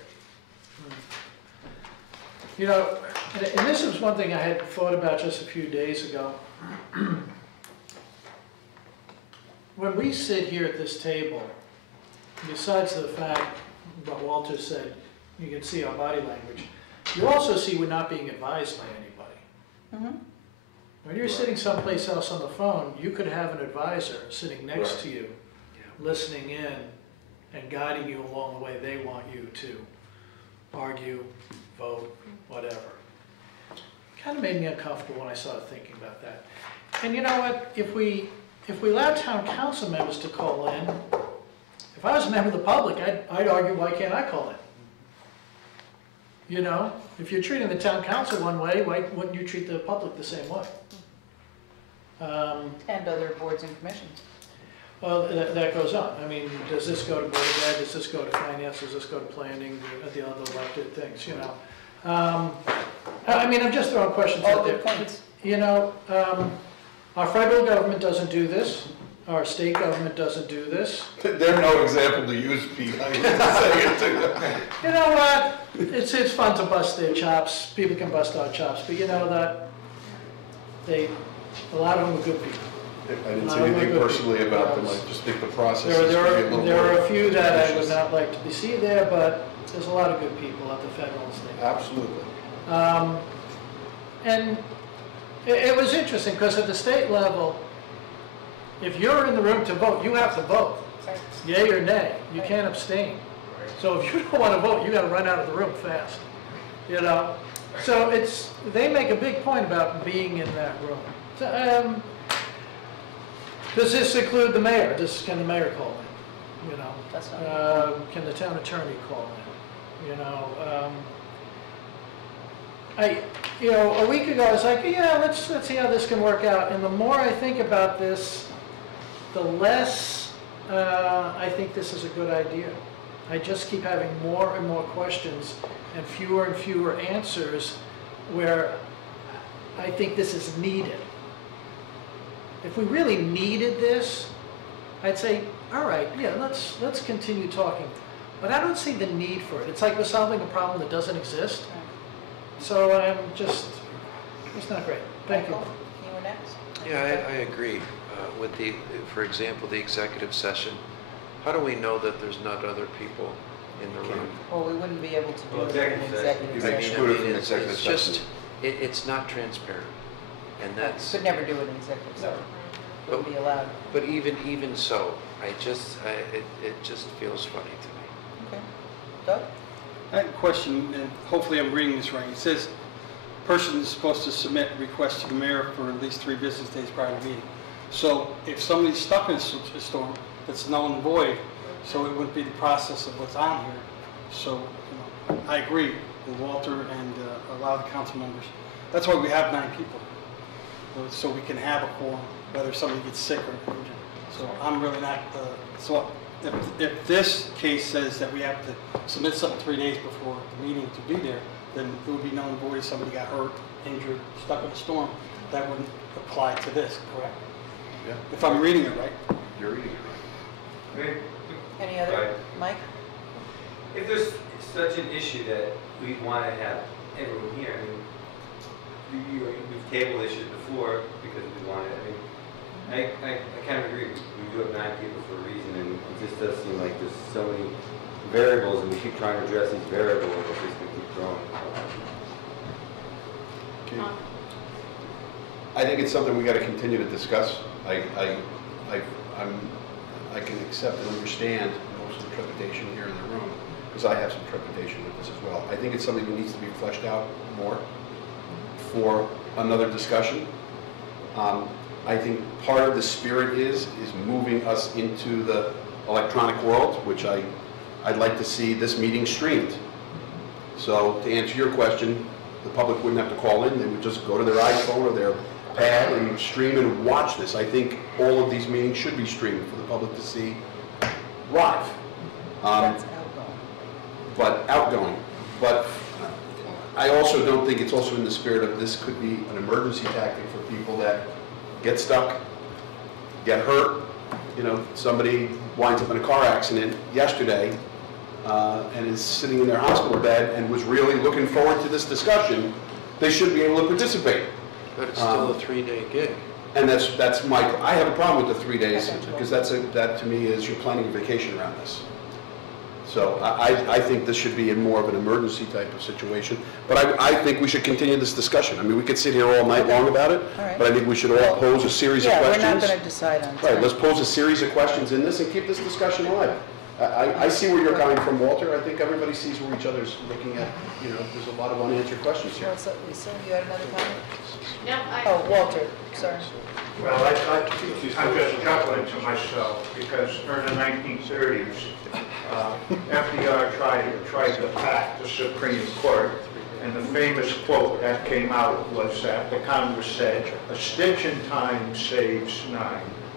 You know, and this is one thing I had thought about just a few days ago. When we sit here at this table, besides the fact what Walter said, you can see our body language, you also see we're not being advised by anybody. When you're sitting someplace else on the phone, you could have an advisor sitting next to you, listening in and guiding you along the way they want you to argue, vote, whatever. Kind of made me uncomfortable when I started thinking about that. And you know what? If we allow town council members to call in, if I was a member of the public, I'd argue, why can't I call in? You know, if you're treating the town council one way, why wouldn't you treat the public the same way? And other boards and commissions. Well, that goes on. I mean, does this go to Board of Ed, does this go to Finance, does this go to Planning, the other elected things, you know? I mean, I'm just throwing questions out there. You know, our federal government doesn't do this. Our state government doesn't do this. They're no example to use, Pete. I hate to say it to you. You know what? It's fun to bust their chops. People can bust our chops, but you know that a lot of them are good people. I didn't say anything personally about them. I just think the process is There maybe a little are more a few that I would ambitious. not like to see there, but there's a lot of good people at the federal and state. Absolutely. And it was interesting because at the state level, if you're in the room to vote, you have to vote. Yay or nay. You can't abstain. So if you don't want to vote, you got to run out of the room fast. You know? So they make a big point about being in that room. So, does this include the mayor? Can the mayor call in? You know? Can the town attorney call in? You know? You know, a week ago I was like, yeah, let's see how this can work out. And the more I think about this, the less I think this is a good idea. I just keep having more and more questions and fewer answers where I think this is needed. If we really needed this, I'd say, all right, yeah, let's continue talking. but I don't see the need for it. It's like we're solving a problem that doesn't exist. So I'm just, it's not great. Thank you. Michael, you were next. Yeah, I agree. With the, for example, the executive session, how do we know that there's not other people in the room? Well, we wouldn't be able to do Well, it in an executive You session. exclude it from executive It's session. just, it's not transparent, and that's. Could never do it in executive session. Wouldn't be allowed. But even so, it just feels funny to me. Okay. Doug? I have a question, and hopefully I'm reading this right. It says, person is supposed to submit requests to the mayor for at least 3 business days prior to the meeting. So if somebody's stuck in a storm, it's null and void, so it wouldn't be the process of what's on here. So, I agree with Walter and a lot of the council members. That's why we have 9 people, so we can have a quorum, whether somebody gets sick or injured. So I'm really not, so if this case says that we have to submit something 3 days before the meeting to be there, then it would be null and void if somebody got hurt, injured, stuck in a storm. That wouldn't apply to this, correct? Yeah. If I'm reading it right. You're reading it right. Any other? Mike? If there's such an issue that we want to have everyone here, I mean, we've tabled issues before because we wanted, I mean, I kind of agree. We do have 9 people for a reason, and it just does seem like there's so many variables, and we keep trying to address these variables, and it's just going to keep growing. Okay. I think it's something we got to continue to discuss. I can accept and understand most of the trepidation here in the room, because I have some trepidation with this as well. I think it's something that needs to be fleshed out more for another discussion. I think part of the spirit is moving us into the electronic world, which I'd like to see this meeting streamed. So to answer your question, the public wouldn't have to call in, they would just go to their iPhone or their pad and stream and watch this. I think all of these meetings should be streamed for the public to see live. That's outgoing. But outgoing. But I also don't think it's also in the spirit of this could be an emergency tactic for people that get stuck, get hurt. You know, somebody winds up in a car accident yesterday and is sitting in their hospital bed and was really looking forward to this discussion. They should be able to participate. But it's still a 3-day gig. And that's my, I have a problem with the 3 days, because that to me is you're planning a vacation around this. So I think this should be in more of an emergency type of situation. But I think we should continue this discussion. I mean, we could sit here all night long about it, All but I think we should all pose a series of questions. Yeah, we're not going to decide on Right, let's pose a series of questions in this and keep this discussion alive. I see where you're coming from, Walter. I think everybody sees where each other's looking at. You know, there's a lot of unanswered questions here. What's up, Lisa? You had another comment? No, Oh, Walter, sorry. Well, I'm just chuckling to myself because during the 1930s, FDR tried to pack the Supreme Court, and the famous quote that came out was that the Congress said, "A stitch in time saves 9."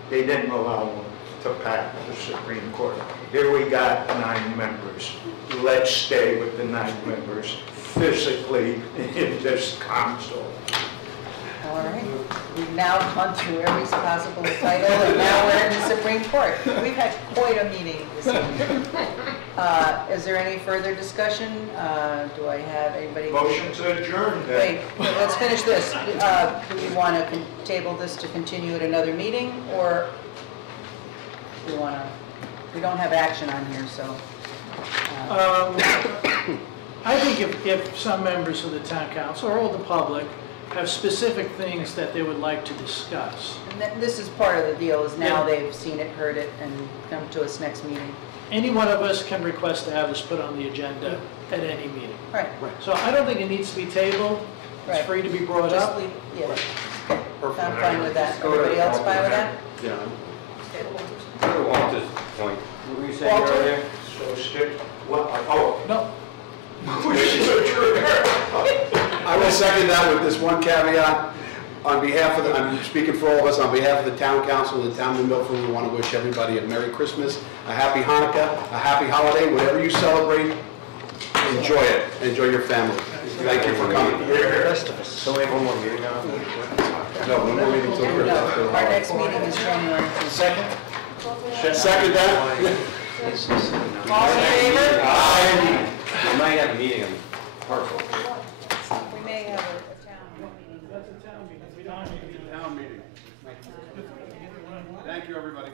They didn't allow them to pack the Supreme Court. Here we got 9 members. Let's stay with the 9 members physically in this council. All right. We've now gone through every possible title, and now we're in the Supreme Court. We've had quite a meeting this evening. Is there any further discussion? Do I have anybody? Motion to adjourn. Wait, let's finish this. Do we want to table this to continue at another meeting, or do we want to? We don't have action on here, so. I think if some members of the town council or the public have specific things that they would like to discuss. And this is part of the deal, is now they've seen it, heard it, and come to us next meeting. Any one of us can request to have this put on the agenda at any meeting. Right. So I don't think it needs to be tabled. It's Right. free to be brought Just up. leave, yeah. I'm fine with that. Everybody else fine with that? Yeah. Go to Walter's point. What were you saying Walter? earlier? So stick, oh, No. I will second that with this one caveat. On behalf of I'm speaking for all of us, on behalf of the town council and the town of Milford, we want to wish everybody a Merry Christmas, a Happy Hanukkah, a Happy holiday, whatever you celebrate, enjoy it. Enjoy your family. Thank you for coming. So we have one more meeting now? No, no more meeting till No, our next meeting is January 2nd. Second that? He's sitting down. All in favor? We might have a meeting on parcel. We may have a town meeting. Town meeting. Thank you, everybody.